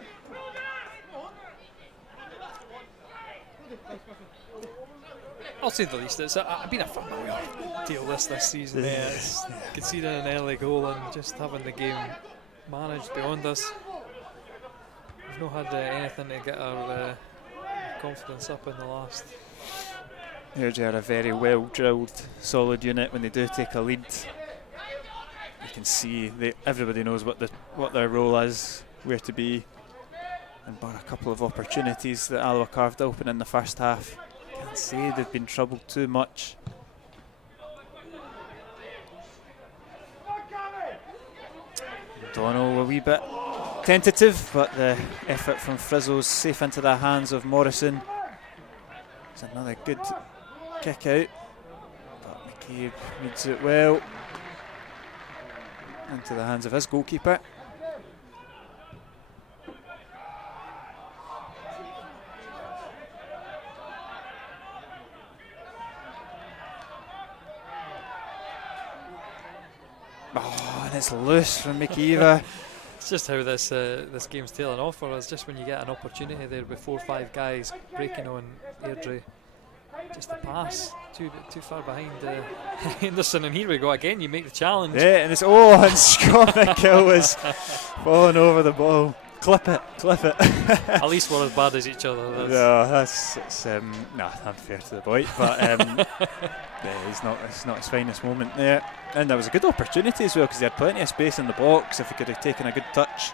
I'll say the least. It's been a familiar deal this season. It's conceding an early goal and just having the game managed beyond us. We've not had anything to get our confidence up in the last. Airdrie are a very well drilled, solid unit. When they do take a lead, you can see everybody knows what their role is, where to be, and bar a couple of opportunities that Alloa carved open in the first half, can't say they've been troubled too much. Donald a wee bit tentative, but the effort from Frizzle's safe into the hands of Morrison. It's another good kick out, but McCabe reads it well into the hands of his goalkeeper. Oh, and it's loose from McKeever. It's just how this game's tailing off for us. Just when you get an opportunity there with 4 or 5 guys breaking on Airdrie, just the pass too far behind Henderson, and here we go again. You make the challenge. Yeah, and it's and Scott McGill is falling over the ball. Clip it. At least we're as bad as each other. No, that's unfair to the boy, but yeah, it's not his finest moment there. And there was a good opportunity as well, because he had plenty of space in the box. If he could have taken a good touch.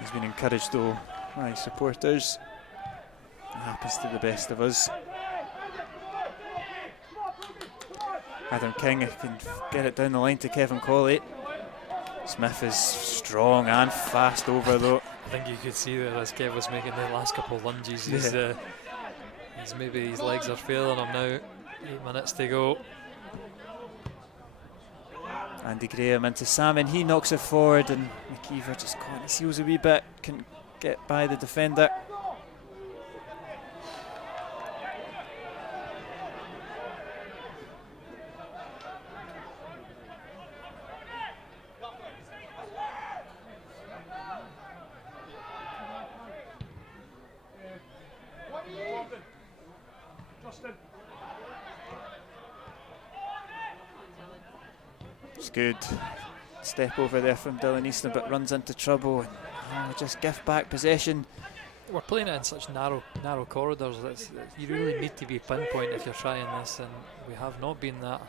He's been encouraged though by his supporters. It happens to the best of us. Adam King, if he can get it down the line to Kevin Colley. Smith is strong and fast over though. I think you could see that as Kev was making the last couple of lunges. He's maybe his legs are failing him now. 8 minutes to go. Andy Graham into Salmon, he knocks it forward, and McKeever just caught his heels a wee bit, couldn't get by the defender. It's good step over there from Dylan Easton, but runs into trouble and just gift back possession. We're playing it in such narrow corridors that you really need to be pinpoint if you're trying this, and we have not been that.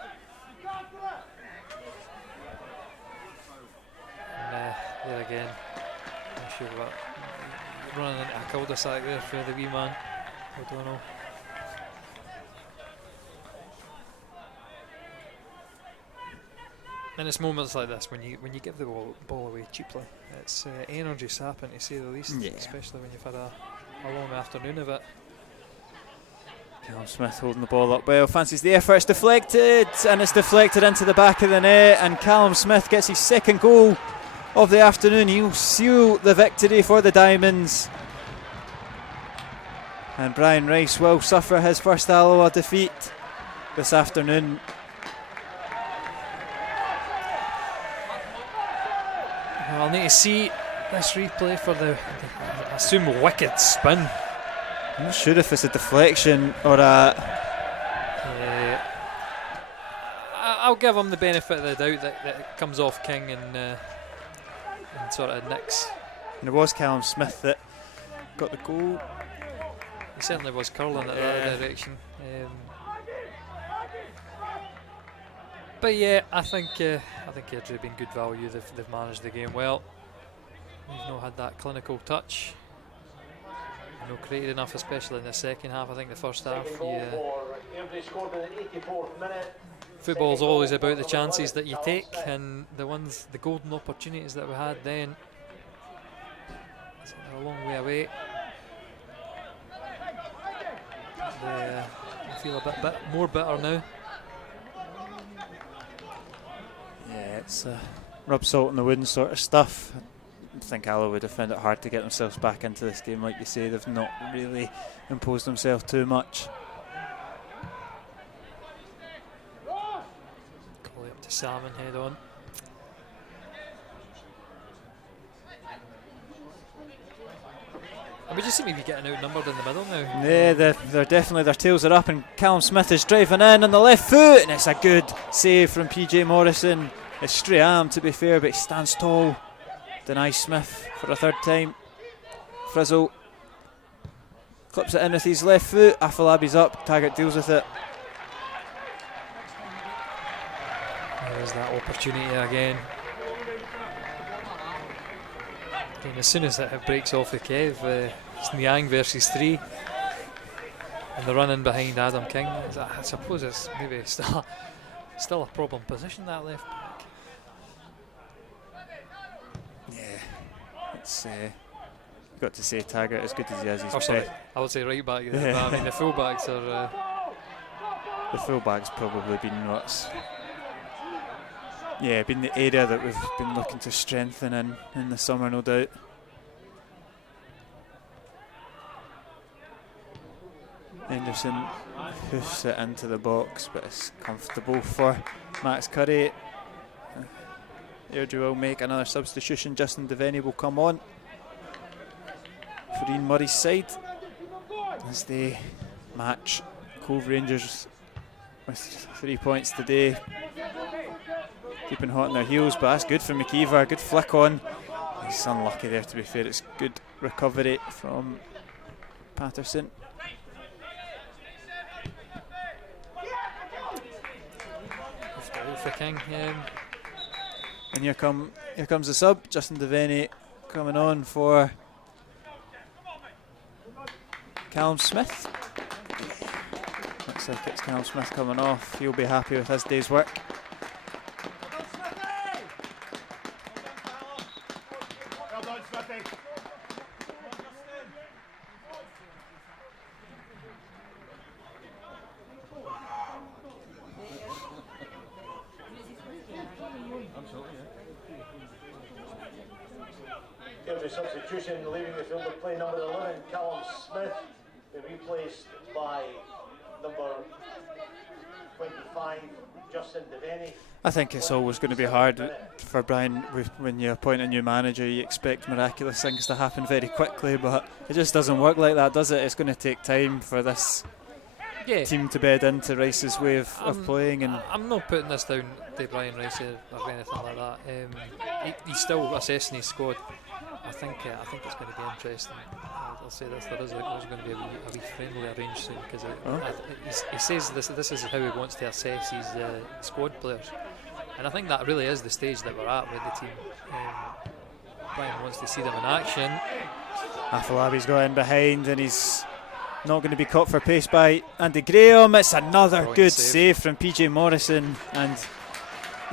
And there again, not sure what, running into a cul-de-sac there for the wee man. I don't know. And it's moments like this when you give the ball away cheaply. It's energy sapping to say the least, especially when you've had a long afternoon of it. Callum Smith holding the ball up well, fancies the effort, it's deflected, and it's deflected into the back of the net, and Callum Smith gets his second goal of the afternoon. He'll seal the victory for the Diamonds. And Brian Rice will suffer his first Alloa defeat this afternoon. Well, I'll need to see this replay for the I assume wicked spin. I'm not sure if it's a deflection or a... I'll give him the benefit of the doubt that it comes off King and sort of nicks. And it was Callum Smith that got the goal. He certainly was curling at that direction. But yeah, I think Airdrie have been good value. They've managed the game well. We've not had that clinical touch. We've not created enough, especially in the second half. I think the first half, football's always about the chances that you take, and the golden opportunities that we had then. It's a long way away. I feel a bit more bitter now. Yeah, it's rub salt in the wound sort of stuff. I think Alloa would have found it hard to get themselves back into this game. Like you say, they've not really imposed themselves too much. Call it up to Salmon, head on. And we just seem to be getting outnumbered in the middle now. Yeah, they're definitely, their tails are up, and Callum Smith is driving in on the left foot, and it's a good save from PJ Morrison. It's straight arm, to be fair, but he stands tall. Denies Smith for a third time. Frizzle clips it in with his left foot. Afolabi's up, Taggart deals with it. There's that opportunity again. And as soon as it breaks off the Kev, it's Niang versus 3. And the run in behind Adam King. I suppose it's maybe still a problem position, that left back. Yeah, it's got to say Taggart, as good as he is, he's sorry, I would say right back there, but I mean the full backs are... the full back's probably been what's... Yeah, been the area that we've been looking to strengthen in the summer, no doubt. Henderson hoofs it into the box, but it's comfortable for Max Curry. Airdrie will make another substitution. Justin Devaney will come on for Ian Murray's side as they match Cove Rangers with 3 points today. Keeping hot on their heels, but that's good for McKeever. Good flick on. He's unlucky there, to be fair. It's good recovery from Patterson. For King. And here comes the sub. Justin Devaney coming on for Callum Smith. Looks like it's Callum Smith coming off. He'll be happy with his day's work. Substitution leaving the field of play, number 11, Callum Smith, replaced by number 25, Justin Devaney. I think it's always going to be hard for Brian when you appoint a new manager. You expect miraculous things to happen very quickly, but it just doesn't work like that, does it? It's going to take time for this team to bed into Rice's way of playing. And I'm not putting this down to Brian Rice or anything like that. He's still assessing his squad. I think it's going to be interesting. I'll say this: there's going to be a wee friendly arranged soon, because he says this is how he wants to assess his squad players, and I think that really is the stage that we're at with the team. Brian wants to see them in action. Afolabi's got in behind, and he's not going to be caught for pace by Andy Graham. It's another good save from PJ Morrison, and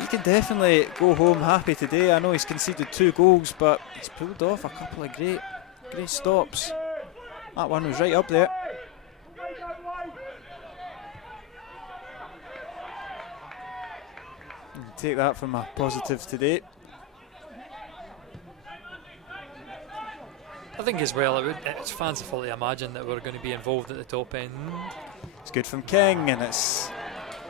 he can definitely go home happy today. I know he's conceded 2 goals, but he's pulled off a couple of great stops. That one was right up there. Take that from a positive today. I think as well, it's fanciful to imagine that we're going to be involved at the top end. It's good from King, and it's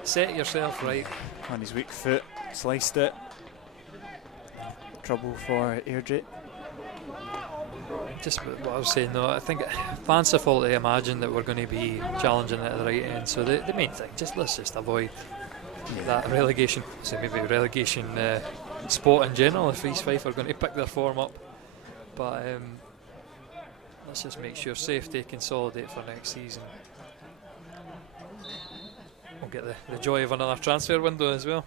set yourself right on his weak foot, sliced it. trouble for Airdrie. Just what I was saying though, I think fanciful to imagine that we're going to be challenging it at the right end. So the main thing, let's just avoid that relegation. So maybe relegation spot in general if East Fife are going to pick their form up. But let's just make sure safety consolidate for next season. We'll get the joy of another transfer window as well.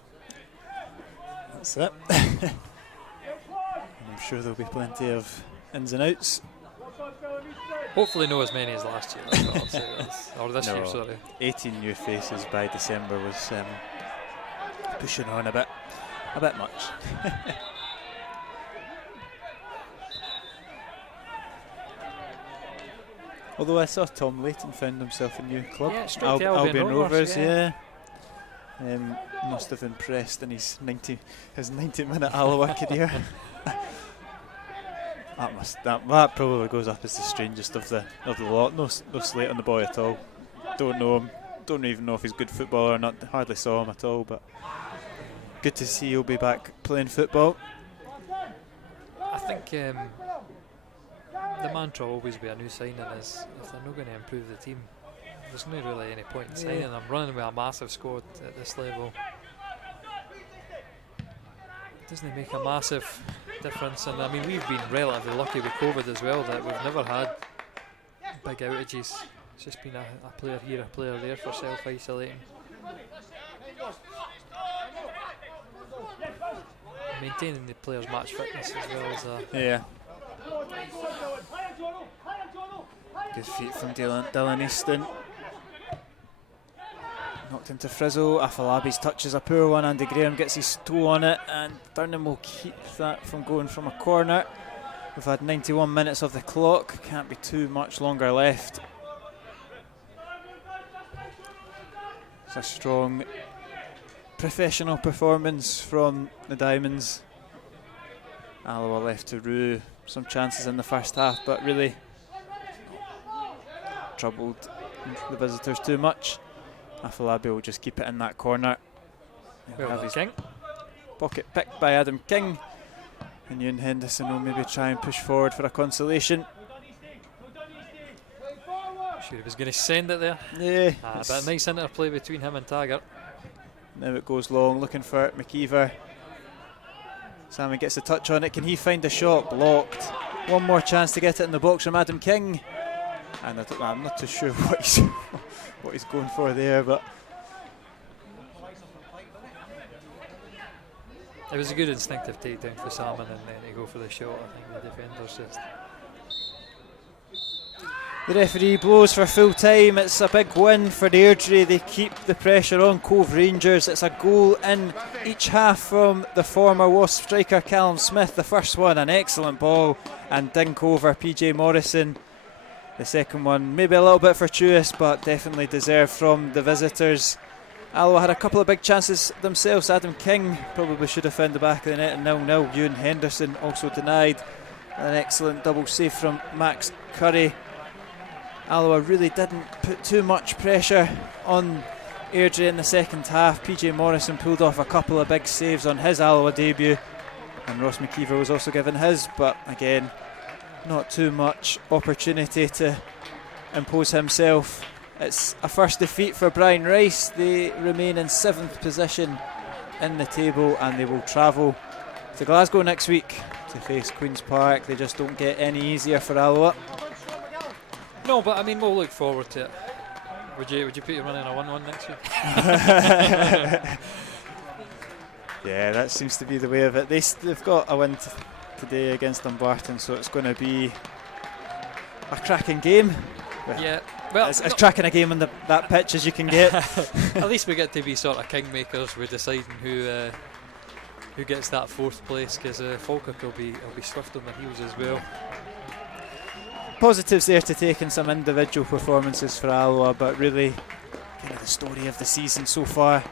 That's it. And I'm sure there'll be plenty of ins and outs. Hopefully not as many as last year, that's what I'll say. Or this year, sorry. 18 new faces by December was pushing on a bit much. Although I saw Tom Layton found himself a new club. Yeah, straight to Albion Rovers, yeah. Must have impressed in his 90-minute Alloa career. That probably goes up as the strangest of the lot. No slate on the boy at all. Don't know him. Don't even know if he's good footballer or not. Hardly saw him at all. But good to see he'll be back playing football. I think the mantra will always be a new signing is if they're not going to improve the team, there's not really any point in signing them. Running with a massive squad at this level doesn't make a massive difference. And I mean, we've been relatively lucky with COVID as well that we've never had big outages. It's just been a player here, a player there for self-isolating. Maintaining the players' match fitness as well as yeah. Good feet from Dylan Easton. Knocked into Frizzle. Afalabi's touch is a poor one. Andy Graham gets his toe on it, and Durham will keep that from going from a corner. We've had 91 minutes of the clock. Can't be too much longer left. It's a strong professional performance from the Diamonds. Alloa left to rue some chances in the first half, but really troubled the visitors too much. Afalabi will just keep it in that corner. Well have his King. Pocket picked by Adam King, and Ewan Henderson will maybe try and push forward for a consolation. Sure he was going to send it there. Yeah, But a nice interplay between him and Taggart. Now it goes long, looking for McKeever. Sammy gets a touch on it. Can he find a shot? Blocked. One more chance to get it in the box from Adam King. And I'm not too sure what he's going for there, but it was a good instinctive takedown for Salmon, and then he go for the shot. I think the defenders just. the referee blows for full time. It's a big win for Airdrie. They keep the pressure on Cove Rangers. It's a goal in each half from the former Wasp striker Callum Smith. The first one, an excellent ball and dink over PJ Morrison. The second one, maybe a little bit fortuitous, but definitely deserved from the visitors. Alloa had a couple of big chances themselves. Adam King probably should have found the back of the net, and 0-0. Ewan Henderson also denied. An excellent double save from Max Curry. Alloa really didn't put too much pressure on Airdrie in the second half. PJ Morrison pulled off a couple of big saves on his Alloa debut, and Ross McKeever was also given his, but again, not too much opportunity to impose himself. It's a first defeat for Brian Rice. They remain in 7th position in the table, and they will travel to Glasgow next week to face Queen's Park. They just don't get any easier for Alloa. No, but I mean, we'll look forward to it. Would you put your money on a 1-1 next week? Yeah, that seems to be the way of it. They've got a win today against Dumbarton, so it's going to be a cracking game. Yeah, well, as cracking a game on that pitch as you can get. At least we get to be sort of kingmakers with deciding who gets that 4th place, because Falkirk will be swift on their heels as well. Positives there to take in some individual performances for Alloa, but really kind of the story of the season so far.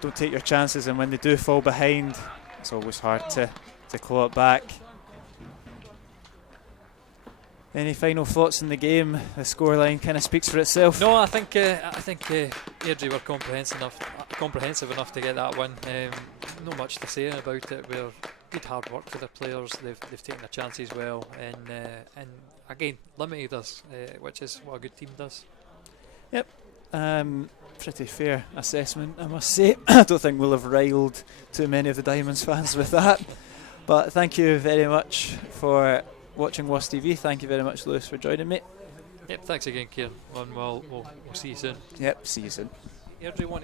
Don't take your chances, and when they do fall behind, it's always hard to claw it back. Any final thoughts in the game? The scoreline kind of speaks for itself. No, I think Airdrie were comprehensive enough to get that win. Not much to say about it. We're good hard work for the players. They've taken their chances well, and again limited us, which is what a good team does. Yep. Pretty fair assessment, I must say. I don't think we'll have riled too many of the Diamonds fans with that. But thank you very much for watching WAS TV. Thank you very much, Lewis, for joining me. Yep, thanks again, Kieran. And we'll see you soon. Yep, see you soon. Airdrie want